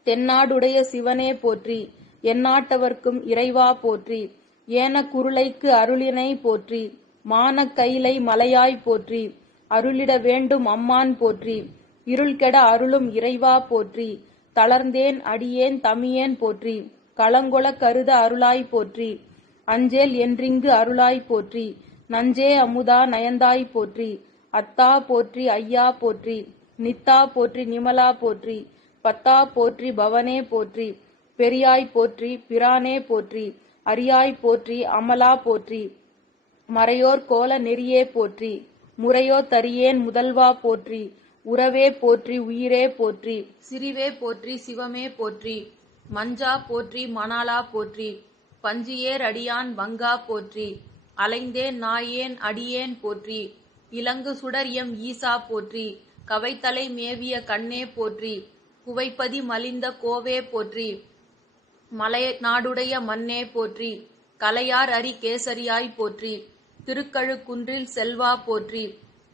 தென்னாடுடைய சிவனே போற்றி, எந்நாட்டவர்க்கும் இறைவா போற்றி, ஏன குருளைக்கு அருளினை போற்றி, மான கைலை மலையாய் போற்றி, அருளிட வேண்டும் அம்மான் போற்றி, இருள் கெட அருளும் இறைவா போற்றி, தளர்ந்தேன் அடியேன் தமியேன் போற்றி, களங்கொள கருத அருளாய் போற்றி, அஞ்சேல் என்றிங்கு அருளாய் போற்றி, நஞ்சே அமுதா நயந்தாய் போற்றி, அத்தா போற்றி ஐயா போற்றி, நித்தா போற்றி நிமலா போற்றி, பத்தா போற்றி பவனே போற்றி, பெரியாய் போற்றி பிரானே போற்றி, அரியாய் போற்றி அமலா போற்றி, மறையோர் கோல நெறியே போற்றி, முறையோ தரியேன் முதல்வா போற்றி, உறவே போற்றி உயிரே போற்றி, சிறிவே போற்றி சிவமே போற்றி, மஞ்சா போற்றி மணாலா போற்றி, பஞ்சியேர் அடியான் பங்கா போற்றி, அலைந்தேன் நாயேன் அடியேன் போற்றி, இலங்கு சுடர் எம் ஈசா போற்றி, கவைத்தலை மேவிய கண்ணே போற்றி, குவைப்பதி மலிந்த கோவே போற்றி, மலை நாடுடைய மண்ணே போற்றி, கலையார் அரி கேசரியாய் போற்றி, திருக்கழுக்குன்றில் செல்வா போற்றி,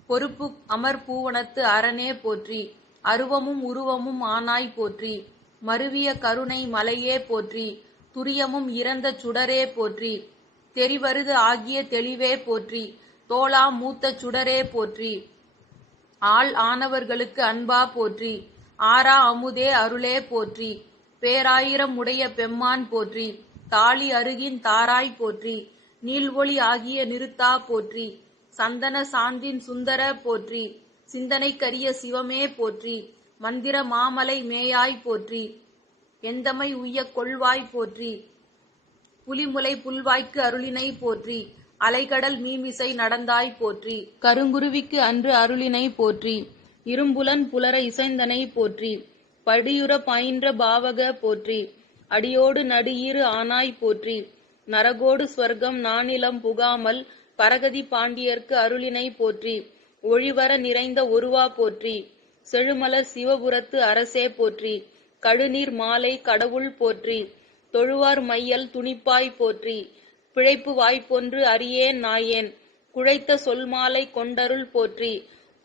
பொறுப்பு அமர் பூவனத்து அரணே போற்றி, அருவமும் உருவமும் ஆனாய் போற்றி, மருவிய கருணை மலையே போற்றி, துரியமும் இறந்த சுடரே போற்றி, தெரிவருது ஆகிய தெளிவே போற்றி, தோளா மூத்த சுடரே போற்றி, ஆள் ஆனவர்களுக்கு அன்பா போற்றி, ஆரா அமுதே அருளே போற்றி, பேராயிரம் உடைய பெம்மான் போற்றி, தாளி அருகின் தாராய் போற்றி, நீள்வொளி ஆகிய நிறுத்தா போற்றி, சந்தன சாந்தின் சுந்தர போற்றி, சிந்தனைக்கரிய சிவமே போற்றி, மந்திர மாமலை மேயாய் போற்றி, எந்தமை உய்ய கொள்வாய் போற்றி, புலிமுலை புல்வாய்க்கு அருளினை போற்றி, அலைகடல் மீமிசை நடந்தாய் போற்றி, கருங்குருவிக்கு அன்று அருளினை போற்றி, இரும்புலன் புலர இசைந்தனை போற்றி, படியுற பாயின்ற பாவக போற்றி, அடியோடு நடுஈறு ஆனாய் போற்றி, நரகோடு ஸ்வர்க்கம் நானிலம் புகாமல் பரகதி பாண்டியர்க்கு அருளினை போற்றி, ஒழிவர நிறைந்த ஒருவா போற்றி, செழுமலர் சிவபுரத்து அரசே போற்றி, கழுநீர் மாலை கடவுள் போற்றி, தொழுவார் மையல் துணிப்பாய் போற்றி, பிழைப்பு வாய்ப்பொன்று அறியேன் நாயேன், குழைத்த சொல்மாலை கொண்டருள் போற்றி,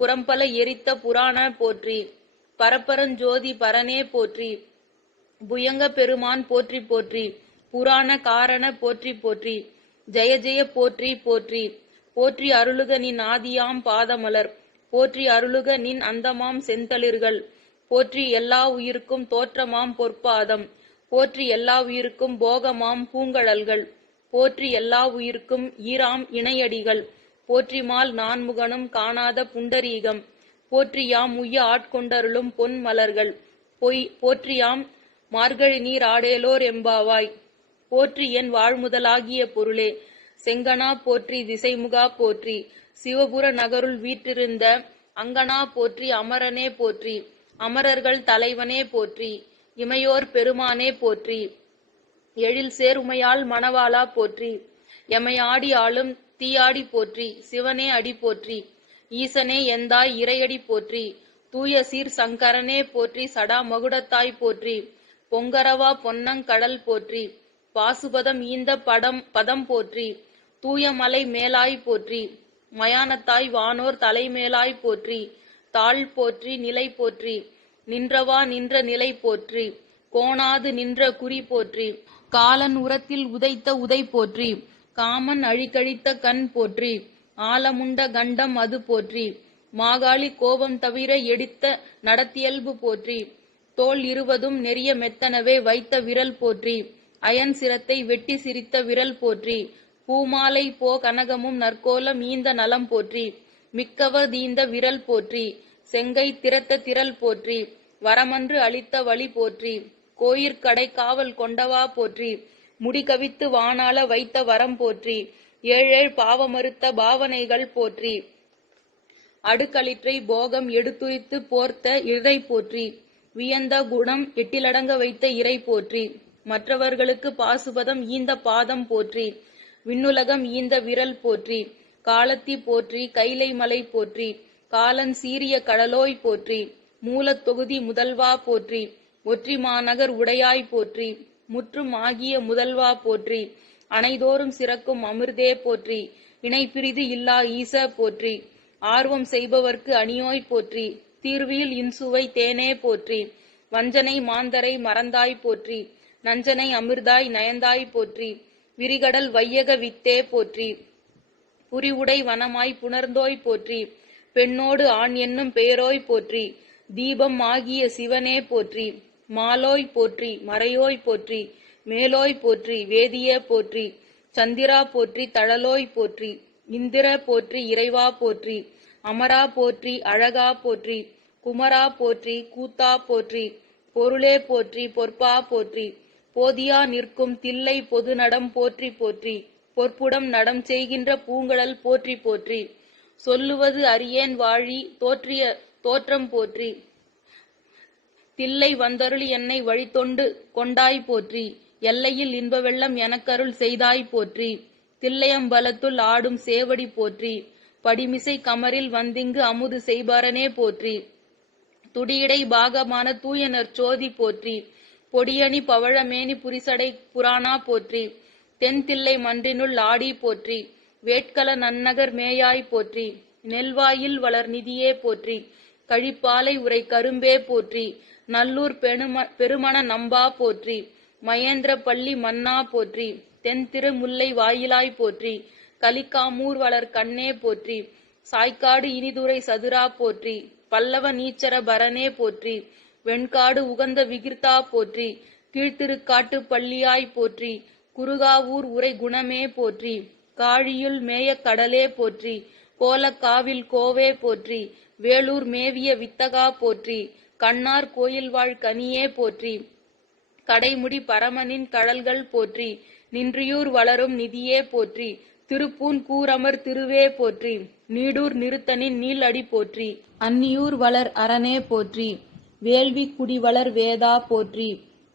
புறம்பல எரித்த புராண போற்றி, பரப்பரஞ்சோதி பரனே போற்றி, புயங்க பெருமான் போற்றி போற்றி, புராண காரண போற்றி போற்றி, ஜெய ஜெய போற்றி போற்றி, போற்றி அருளுக நின் ஆதியாம் பாதமலர், போற்றி அருளுக நின் அந்தமாம் செந்தளிர்கள், போற்றி எல்லா உயிருக்கும் தோற்றமாம் பொற்பாதம், போற்றி எல்லா உயிருக்கும் போகமாம் பூங்கழல்கள், போற்றி எல்லா உயிருக்கும் ஈராம் இணையடிகள், போற்றிமால் நான்முகனும் காணாத புண்டரீகம், போற்றியாம் உய்ய ஆட்கொண்டருளும் பொன் மலர்கள், போற்றியாம் மார்கழி நீர் ஆடேலோர் எம்பாவாய், போற்றி என் வாழ்முதலாகிய பொருளே, செங்கனா போற்றி திசைமுகா போற்றி, சிவபுர நகருள் வீற்றிருந்த அங்கனா போற்றி, அமரனே போற்றி, அமரர்கள் தலைவனே போற்றி, இமையோர் பெருமானே போற்றி, எழில் சேருமையால் மணவாளா போற்றி, எமையாடி ஆளும் தீயாடி போற்றி, சிவனே அடி போற்றி, ஈசனே எந்தாய் இறையடி போற்றி, தூய சீர் சங்கரனே போற்றி, சடா மகுடத்தாய் போற்றி, பொங்கரவா பொன்னங்கடல் போற்றி, பாசுபதம் ஈந்த பதம் போற்றி, தூயமலை மேலாய் போற்றி, மயானத்தாய் வானோர் தலைமேலாய் போற்றி, தாழ் போற்றி நிலை போற்றி, நின்றவா நின்ற நிலை போற்றி, கோணாது நின்ற குறி போற்றி, காலன் உரத்தில் உதைத்த உதை போற்றி, காமன் அழிகழித்த கண் போற்றி, ஆலமுண்ட கண்டம் அது போற்றி, மாகாளி கோபம் தவிர எடுத்த நடத்தியல்பு போற்றி, தோல் இருவதும் நெறிய மெத்தனவே வைத்த விரல் போற்றி, அயன் சிரத்தை வெட்டி சிரித்த விரல் போற்றி, பூமாலை போ கனகமும் நற்கோலம் ஈந்த நலம் போற்றி, மிக்கவ தீந்த விரல் போற்றி, செங்கை திறத்த திரள் போற்றி, வரமன்று அளித்த வழி போற்றி, கோயிற்கடை காவல் கொண்டவா போற்றி. முடிகவித்து வானாள வைத்த வரம் போற்றி. ஏழேழ் பாவமறுத்த பாவனைகள் போற்றி. அடுக்களிற்றை போகம் எடுத்துரித்து போர்த்த இறை போற்றி. வியந்த குணம் எட்டிலடங்க வைத்த இறை போற்றி. மற்றவர்களுக்கு பாசுபதம் ஈந்த பாதம் போற்றி. விண்ணுலகம் ஈந்த விரல் போற்றி. காலத்தி போற்றி. கைலை மலை போற்றி. காலன் சீரிய கடலோய் போற்றி. மூலத் தொகுதி முதல்வா போற்றி. ஒற்றி மாநகர் உடையாய் போற்றி. முற்றும் ஆகிய முதல்வா போற்றி. அனைதோறும் சிறக்கும் அமிர்தே போற்றி. இணைப்பிரிது இல்லா ஈச போற்றி. ஆர்வம் செய்பவர்க்கு அணியோய் போற்றி. தீர்வியில் இன்சுவை தேனே போற்றி. வஞ்சனை மாந்தரை மறந்தாய் போற்றி. நஞ்சனை அமிர்தாய் நயந்தாய் போற்றி. விரிகடல் வையக வித்தே போற்றி. புரிவுடை வனமாய் புணர்ந்தோய் போற்றி. பெண்ணோடு ஆண் என்னும் பெயரோய் போற்றி. தீபம் ஆகிய சிவனே போற்றி. மாலோய் போற்றி. மறையோய் போற்றி. மேலோய் போற்றி. வேதியே போற்றி. சந்திரா போற்றி. தழலோய் போற்றி. இந்திர போற்றி. இறைவா போற்றி. அமரா போற்றி. அழகா போற்றி. குமரா போற்றி. கூத்தா போற்றி. பொருளே போற்றி. பொற்பா போற்றி. போதியா நிற்கும் தில்லை பொது நடம் போற்றி போற்றி. பொற்புடம் நடம் செய்கின்ற பூங்கடல் போற்றி போற்றி. சொல்லுவது அறியேன் வாழி தோற்றிய தோற்றம் போற்றி. தில்லை வந்தருளி என்னை வழித்தொண்டு கொண்டாய் போற்றி. எல்லையில் இன்ப வெள்ளம் எனக்கருள் செய்தாய் போற்றி. தில்லையம்பலத்துள் ஆடும் சேவடி போற்றி. படிமிசை கமரில் வந்திங்கு அமுது செய்பாரனே போற்றி. துடியடை பாகமான தூய நற்சோதி போற்றி. பொடியணி பவழமேனி புரிசடை புராணா போற்றி. தென் தில்லை மன்றினுள் ஆடி போற்றி. வேட்கல நன்னகர் மேயாய் போற்றி. நெல்வாயில் வளர் நிதியே போற்றி. கழிப்பாலை உரை கரும்பே போற்றி. நல்லூர் பெருமண நம்பா போற்றி. மகேந்திர பள்ளி மன்னா போற்றி. தென் திரு முல்லை வாயிலாய் போற்றி. கலிக்காமூர் வளர் கண்ணே போற்றி. சாய்க்காடு இனிதுரை சதுரா போற்றி. பல்லவ நீச்சர பரனே போற்றி. வெண்காடு உகந்த விகிர்த்தா போற்றி. கீழ்த்திருக்காட்டு பள்ளியாய் போற்றி. குருகாவூர் உரை குணமே போற்றி. காழியுள் மேய கடலே போற்றி. கோலக்காவில் கோவே போற்றி. வேலூர் மேவிய வித்தகா போற்றி. கண்ணார் கோயில் வாழ் கனியே போற்றி. கடைமுடி பரமனின் கழல்கள் போற்றி. நின்றியூர் வளரும் நிதியே போற்றி. திருப்பூன் கூரமர் திருவே போற்றி. நீடூர் நிறுத்தனின் நீள் அடி போற்றி. அன்னியூர் வளர் அரணே போற்றி. வேள்வி குடிவளர் வேதா போற்றி.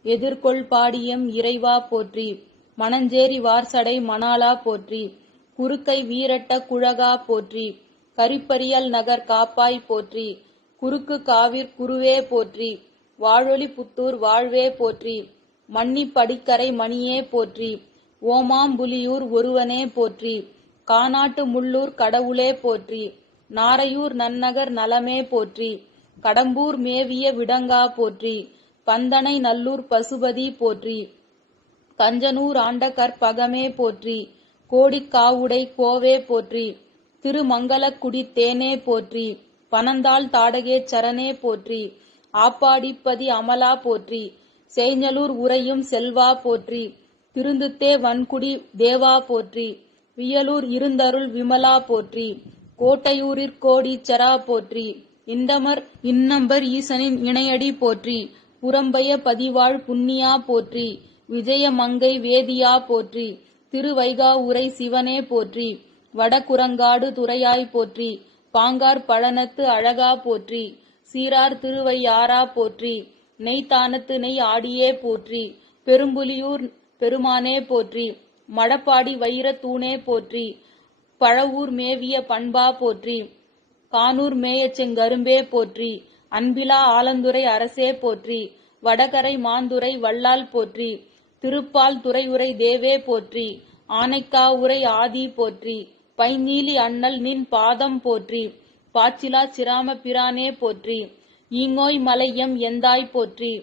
எதிர்கொள் பாடியம் இறைவா போற்றி. மணஞ்சேரி வார்சடை மணாலா போற்றி. குறுக்கை வீரட்ட குழகா போற்றி. கரிப்பரியல் நகர் காப்பாய் போற்றி. குறுக்கு காவிர் குருவே போற்றி. வாழொலி புத்தூர் வாழ்வே போற்றி. மன்னி படிக்கரை மணியே போற்றி. ஓமாம்புலியூர் ஒருவனே போற்றி. காநாட்டு முள்ளூர் கடவுளே போற்றி. நாரையூர் நன்னகர் நலமே போற்றி. கடம்பூர் மேவிய விடங்கா போற்றி. பந்தனை நல்லூர் பசுபதி போற்றி. கஞ்சனூர் ஆண்ட கற்பகமே போற்றி. கோடிக்காவுடை கோவே போற்றி. திருமங்கலக்குடி தேனே போற்றி. பனந்தாள் தாடகே சரணே போற்றி. ஆப்பாடிப்பதி அமலா போற்றி. சேஞ்சலூர் உறையும் செல்வா போற்றி. திருந்துத்தே வன்குடி தேவா போற்றி. வியலூர் இருந்தருள் விமலா போற்றி. கோட்டையூரிற் கோடீச்சரா போற்றி. இண்டமர் இன்னம்பர் ஈசனின் இணையடி போற்றி. புறம்பய பதிவாழ் புண்ணியா போற்றி. விஜயமங்கை வேதியா போற்றி. திருவைகாவுரை சிவனே போற்றி. வடகுரங்காடு துறையாய் போற்றி. பாங்கார் பழனத்து அழகா போற்றி. சீரார் திருவையாரா போற்றி. நெய்த்தானத்து நெய் ஆடியே போற்றி. பெரும்புலியூர் பெருமானே போற்றி. மடப்பாடி வைர தூணே போற்றி. பழவூர் மேவிய பண்பா போற்றி. கானூர் மேய செங்கரும்பே போற்றி. அன்பிலா ஆலந்துரை அரசே போற்றி. வடகரை மாந்துரை வல்லால் போற்றி. திருப்பால் துறையுரை தேவே போற்றி. ஆனைக்காவுரை ஆதி போற்றி. பைநீலி அண்ணல் நின் பாதம் போற்றி. பாச்சிலா சிராம பிரானே போற்றி. ஈங்கோய் மலையம் எந்தாய் போற்றி.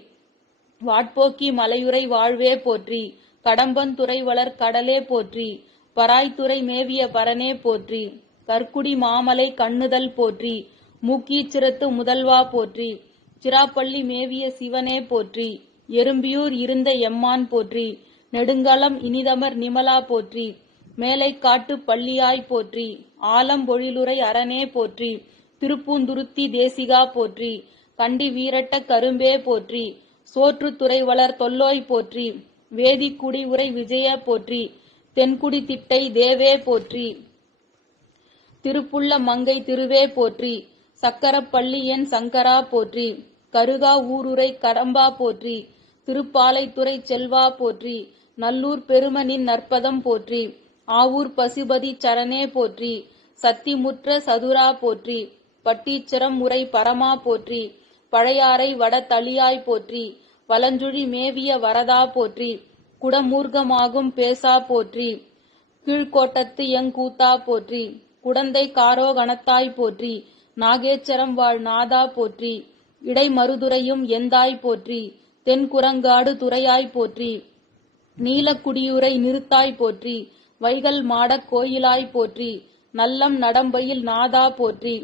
வாட்போக்கி மலையுறை வாழ்வே போற்றி. கடம்பந்துறை வளர் கடலே போற்றி. பராய்த்துறை மேவிய பரனே போற்றி. கற்குடி மாமலை கண்ணுதல் போற்றி. மூக்கீச்சிரத்து முதல்வா போற்றி. சிராப்பள்ளி மேவிய சிவனே போற்றி. எறும்பியூர் இருந்த எம்மான் போற்றி. நெடுங்கலம் இனிதமர் நிமலா போற்றி. மேலை காட்டு பள்ளியாய் போற்றி. ஆலம்பொழிலுரை அரணே போற்றி. திருப்பூந்துருத்தி தேசிகா போற்றி. கண்டி வீரட்ட கரும்பே போற்றி. சோற்றுத்துறை வளர் தொல்லோய் போற்றி. வேதிக்குடி உரை விஜய போற்றி. தென்குடி திட்டை தேவே போற்றி. திருப்புள்ள மங்கை திருவே போற்றி. சக்கரப்பள்ளி என் சங்கரா போற்றி. கருகா ஊருரை கடம்பா போற்றி. திருப்பாலைத்துறை செல்வா போற்றி. நல்லூர் பெருமனின் நற்பதம் போற்றி. ஆவூர் பசுபதி சரணே போற்றி. சத்திமுற்ற சதுரா போற்றி. பட்டீச்சரம் உரை பரமா போற்றி. பழையாறை வட தளியாய் போற்றி. வலஞ்சுழி மேவிய வரதா போற்றி. குடமூர்க்கமாகும் பேசா போற்றி. கீழ்கோட்டத்து எங்கூத்தா போற்றி. குடந்தை காரோகணத்தாய் போற்றி. நாகேச்சரம் வாழ் நாதா போற்றி. இடைமருதுரையும் எந்தாய் போற்றி. தென்குரங்காடு துறையாய் போற்றி. நீலக்குடியுரை நிறுத்தாய் போற்றி. வைகல் மாடக் கோயிலாய் போற்றி. நல்லம் நடம்பயில் நாதா போற்றி.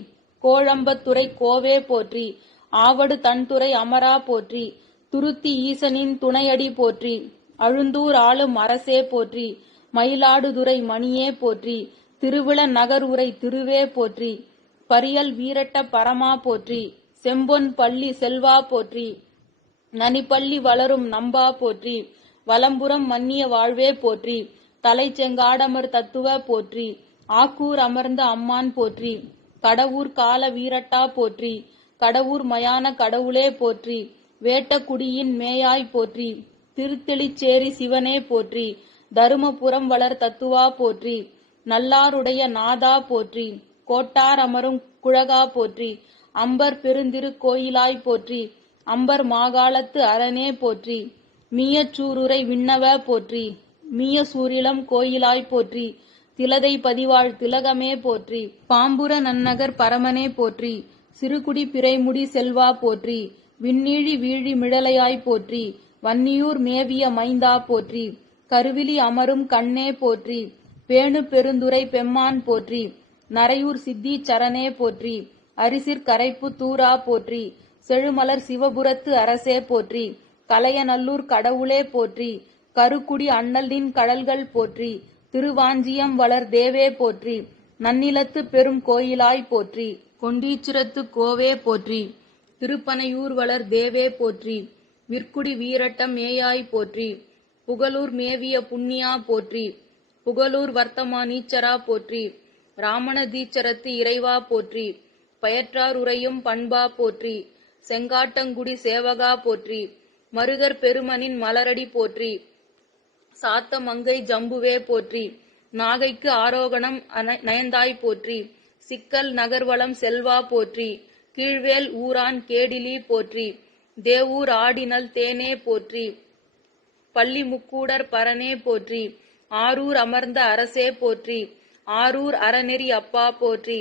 கோழம்பத்துறை கோவே போற்றி. ஆவடு தன்துறை அமரா போற்றி. துருத்தி ஈசனின் துணையடி போற்றி. அழுந்தூர் ஆளும் அரசே போற்றி. மயிலாடுதுறை மணியே போற்றி. திருவிழ நகர் உரை திருவே போற்றி. பரியல் வீரட்ட பரமா போற்றி. செம்பொன் பள்ளி செல்வா போற்றி. நனிப்பள்ளி வளரும் நம்பா போற்றி. வலம்புறம் மன்னிய வாழ்வே போற்றி. தலை செங்காடமர் தத்துவ போற்றி. ஆக்கூர் அமர்ந்த அம்மான் போற்றி. கடவூர் கால வீரட்டா போற்றி. கடவூர் மயான கடவுளே போற்றி. வேட்டக்குடியின் மேயாய் போற்றி. திருத்தெளிச்சேரி சிவனே போற்றி. தருமபுரம் வளர் தத்துவா போற்றி. நல்லாருடைய நாதா போற்றி. கோட்டார் அமரும் குழகா போற்றி. அம்பர் பெருந்திரு கோயிலாய் போற்றி. அம்பர் மாகாளத்து அரணே போற்றி. மீயச்சூருரை விண்ணவ போற்றி. மீயசூரிலம் கோயிலாய் போற்றி. திலதை பதிவாழ் திலகமே போற்றி. பாம்புர நன்னகர் பரமனே போற்றி. சிறுகுடி பிறைமுடி செல்வா போற்றி. விண்ணீழி வீழி மிழலையாய் போற்றி. வன்னியூர் மேவிய மைந்தா போற்றி. கருவிலி அமரும் கண்ணே போற்றி. பேணு பெருந்துரை பெம்மான் போற்றி. நரையூர் சித்தி சரணே போற்றி. அரிசிற் கரைப்பு தூரா போற்றி. செழுமலர் சிவபுரத்து அரசே போற்றி. கலையநல்லூர் கடவுளே போற்றி. கருக்குடி அண்ணலின் கடல்கள் போற்றி. திருவாஞ்சியம் வளர் தேவே போற்றி. நன்னிலத்து பெரும் கோயிலாய் போற்றி. கொண்டீச்சுரத்து கோவே போற்றி. திருப்பனையூர் வளர் தேவே போற்றி. விற்குடி வீரட்டம் மேயாய் போற்றி. புகழூர் மேவிய புண்ணியா போற்றி. புகழூர் வர்த்தமா நீச்சரா போற்றி. ராமண தீச்சரத்து இறைவா போற்றி. பயற்றார் உரையும் பண்பா போற்றி. செங்காட்டங்குடி சேவகா போற்றி. மருகர் பெருமனின் மலரடி போற்றி. சாத்த மங்கை ஜம்புவே போற்றி. நாகைக்கு ஆரோகணம் நயந்தாய் போற்றி. சிக்கல் நகர்வளம் செல்வா போற்றி. கீழ்வேல் ஊரான் கேடிலி போற்றி. தேவூர் ஆடினல் தேனே போற்றி. பள்ளி முக்கூடர் பரனே போற்றி. ஆரூர் அமர்ந்த அரசே போற்றி. ஆரூர் அறநெறி அப்பா போற்றி.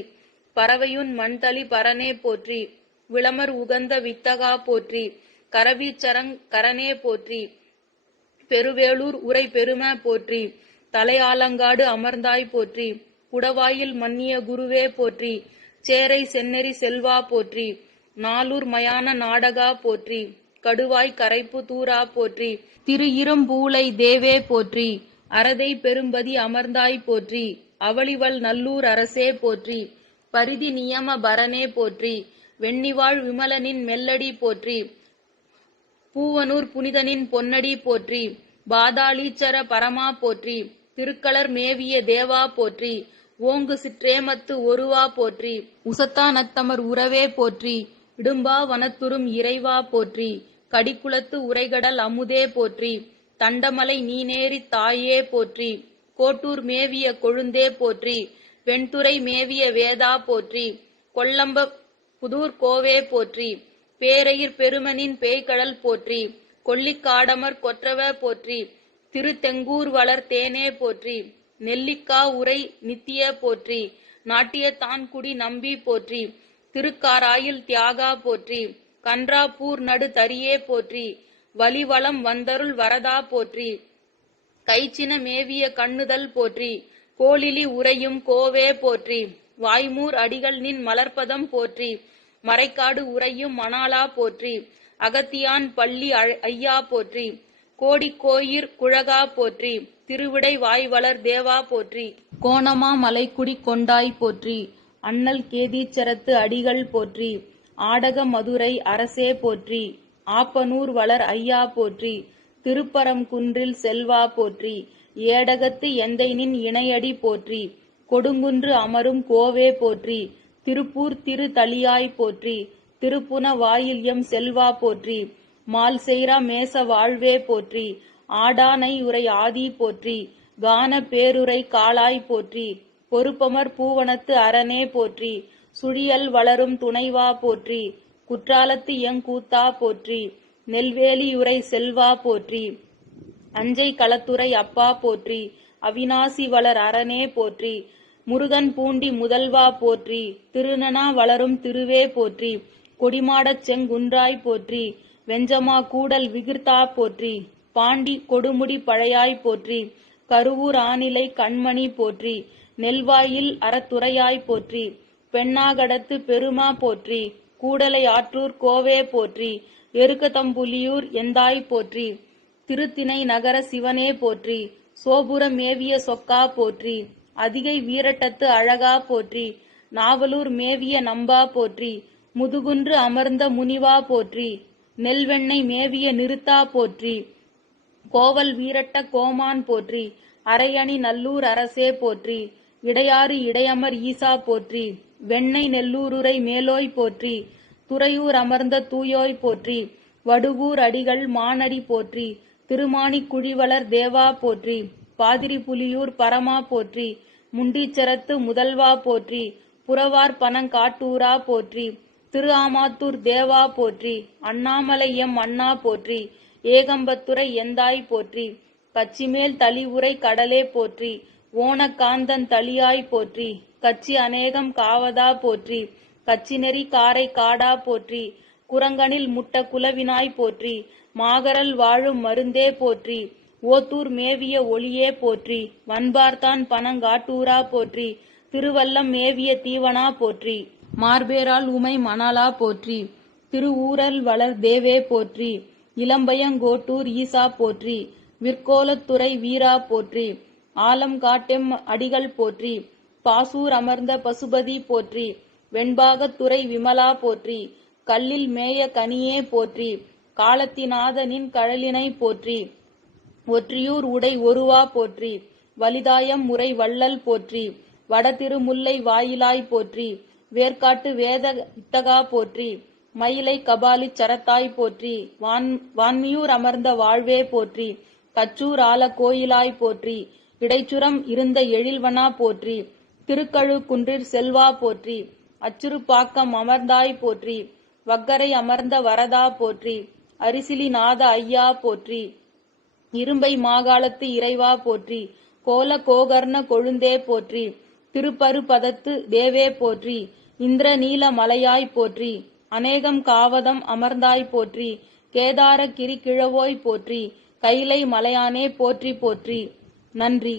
பறவையுன் மண்தளி பரனே போற்றி. விளமர் உகந்த வித்தகா போற்றி. கரவீச்சரங் கரனே போற்றி. பெருவேளூர் உரை பெரும போற்றி. தலையாலங்காடு அமர்ந்தாய் போற்றி. குடவாயில் மன்னிய குருவே போற்றி. சேரை செந்நெறி செல்வா போற்றி. நாளூர் மயான நாடகா போற்றி. கடுவாய் கரைப்பு தூரா போற்றி. திரு இரும்பூலை தேவே போற்றி. அரதை பெரும்பதி அமர்ந்தாய் போற்றி. அவளிவள் நல்லூர் அரசே போற்றி. பரிதி நியம பரனே போற்றி. வெண்ணிவாழ் விமலனின் மெல்லடி போற்றி. பூவனூர் புனிதனின் பொன்னடி போற்றி. பாதாளீச்சர பரமா போற்றி. திருக்களர் மேவிய தேவா போற்றி. ஓங்கு சிற்றேமத்து ஒருவா போற்றி. உசத்தா நத்தமர் உறவே போற்றி. இடும்பா வனத்துறும் இறைவா போற்றி. கடிக்குளத்து உரைகடல் அமுதே போற்றி. தண்டமலை நீநேரி தாயே போற்றி. கோட்டூர் மேவிய கொழுந்தே போற்றி. வெண்துறை மேவிய வேதா போற்றி. கொல்லம்ப புதூர் கோவே போற்றி. பேரையிற் பெருமனின் பேய்கடல் போற்றி. கொல்லிக்காடமர் கொற்றவ போற்றி. திருத்தெங்கூர் வளர் தேனே போற்றி. நெல்லிக்கா உரை நித்திய போற்றி. நாட்டிய தான்குடி நம்பி போற்றி. திருக்காராயில் தியாகா போற்றி. கன்றாப்பூர் நடு தரியே போற்றி. வலிவலம் வந்தருள் வரதா போற்றி. கைச்சின மேவிய கண்ணுதல் போற்றி. கோலிலி உரையும் கோவே போற்றி. வாய்மூர் அடிகள் நின் மலர்ப்பதம் போற்றி. மறைக்காடு உரையும் மணாலா போற்றி. அகத்தியான் பள்ளி ஐயா போற்றி. கோடிக்கோயிற் குழகா போற்றி. திருவிடை வாய்வளர் தேவா போற்றி. கோணமா மலைக்குடி கொண்டாய் போற்றி. அண்ணல் கேதீச்சரத்து அடிகள் போற்றி. ஆடக மதுரை அரசே போற்றி. ஆப்பனூர் வளர் ஐயா போற்றி. திருப்பரம் குன்றில் செல்வா போற்றி. ஏடகத்து எந்தைநின் இணையடி போற்றி. கொடுங்குன்று அமரும் கோவே போற்றி. திருப்பூர் திரு தளியாய் போற்றி. திருப்புன வாயில் எம் செல்வா போற்றி. மால் செய்ரா மேச வாழ்வே போற்றி. ஆடானை உரை ஆதி போற்றி. கான பேருரை காளாய் போற்றி. பொறுப்பமர் பூவனத்து அரணே போற்றி. சுழியல் வளரும் துணைவா போற்றி. குற்றாலத்து எங்கூத்தா போற்றி. நெல்வேலியுரை செல்வா போற்றி. அஞ்சை களத்துறை அப்பா போற்றி. அவிநாசி வளர் அரணே போற்றி. முருகன் பூண்டி முதல்வா போற்றி. திருநனா வளரும் திருவே போற்றி. கொடிமாடச் செங்குன்றாய் போற்றி. வெஞ்சமா கூடல் விகிர்த்தா போற்றி. பாண்டி கொடுமுடி பழையாய் போற்றி. கருவூர் ஆனிலை கண்மணி போற்றி. நெல்வாயில் அறத்துறையாய் போற்றி. பெண்ணாகடத்து பெருமா போற்றி. கூடலை ஆற்றூர் கோவே போற்றி. எருக்கதம்புலியூர் எந்தாய் போற்றி. திருத்திணை நகர சிவனே போற்றி. சோபுர மேவிய சொக்கா போற்றி. அதிகை வீரட்டத்து அழகா போற்றி. நாவலூர் மேவிய நம்பா போற்றி. முதுகுன்று அமர்ந்த முனிவா போற்றி. நெல்வெண்ணெய் மேவிய நிறுத்தா போற்றி. கோவல் வீரட்ட கோமான் போற்றி. அரையணி நல்லூர் அரசே போற்றி. இடையாறு இடையமர் ஈசா போற்றி. வெண்ணெய் நெல்லூருரை மேலோய் போற்றி. துறையூர் அமர்ந்த தூயோய் போற்றி. வடுவூர் அடிகள் மானடி போற்றி. திருமாணிக் குழிவளர் தேவா போற்றி. பாதிரி புலியூர் பரமா போற்றி. முண்டீச்சரத்து முதல்வா போற்றி. புறவார் பனங்காட்டூரா போற்றி. திரு ஆமாத்தூர் தேவா போற்றி. அண்ணாமலை எம் அண்ணா போற்றி. ஏகம்பத்துரை எந்தாய் போற்றி. கச்சிமேல் தளிவுரை கடலே போற்றி. ஓணக்காந்தன் தளியாய் போற்றி. கச்சி அநேகம் காவதா போற்றி. கச்சிநெறி காரை காடா போற்றி. குரங்கனில் முட்ட குலவினாய் போற்றி. மாகரல் வாழும் மருந்தே போற்றி. ஓத்தூர் மேவிய ஒளியே போற்றி. வன்பார்த்தான் பனங்காட்டூரா போற்றி. திருவல்லம் மேவிய தீவனா போற்றி. மார்பேரால் உமை மணாலா போற்றி. திருவூரல் வளர் தேவே போற்றி. இளம்பயங்கோட்டூர் ஈசா போற்றி. விற்கோலத்துறை வீரா போற்றி. ஆலம் காட்டெம் அடிகள் போற்றி. பாசூர் அமர்ந்த பசுபதி போற்றி. வெண்பாகத்துறை விமலா போற்றி. கல்லில் மேய கனியே போற்றி. காலத்திநாதனின் கழலினை போற்றி. ஒற்றியூர் உடை ஒருவா போற்றி. வலிதாயம் முறை வள்ளல் போற்றி. வடதிருமுல்லை வாயிலாய் போற்றி. வேர்க்காட்டு வேத இத்தகா போற்றி. மயிலை கபாலி சரத்தாய் போற்றி. வான்மியூர் அமர்ந்த வாழ்வே போற்றி. கச்சூர் ஆல கோயிலாய் போற்றி. இடைச்சுரம் இருந்த எழில்வனா போற்றி. திருக்கழு குன்றிற் செல்வா போற்றி. அச்சுறுப்பாக்கம் அமர்ந்தாய் போற்றி. வக்கரை அமர்ந்த வரதா போற்றி. அரிசிலி நாத ஐயா போற்றி. இரும்பை மாகாளத்து இறைவா போற்றி. கோல கோகர்ண கொழுந்தே போற்றி. திருப்பரு பதத்து தேவே போற்றி. இந்திர நீல மலையாய் போற்றி. அநேகம் காவதம் அமர்ந்தாய் போற்றி. கேதார கிரி கிழவோய் போற்றி. கைலை மலையானே போற்றி போற்றி. நன்றி.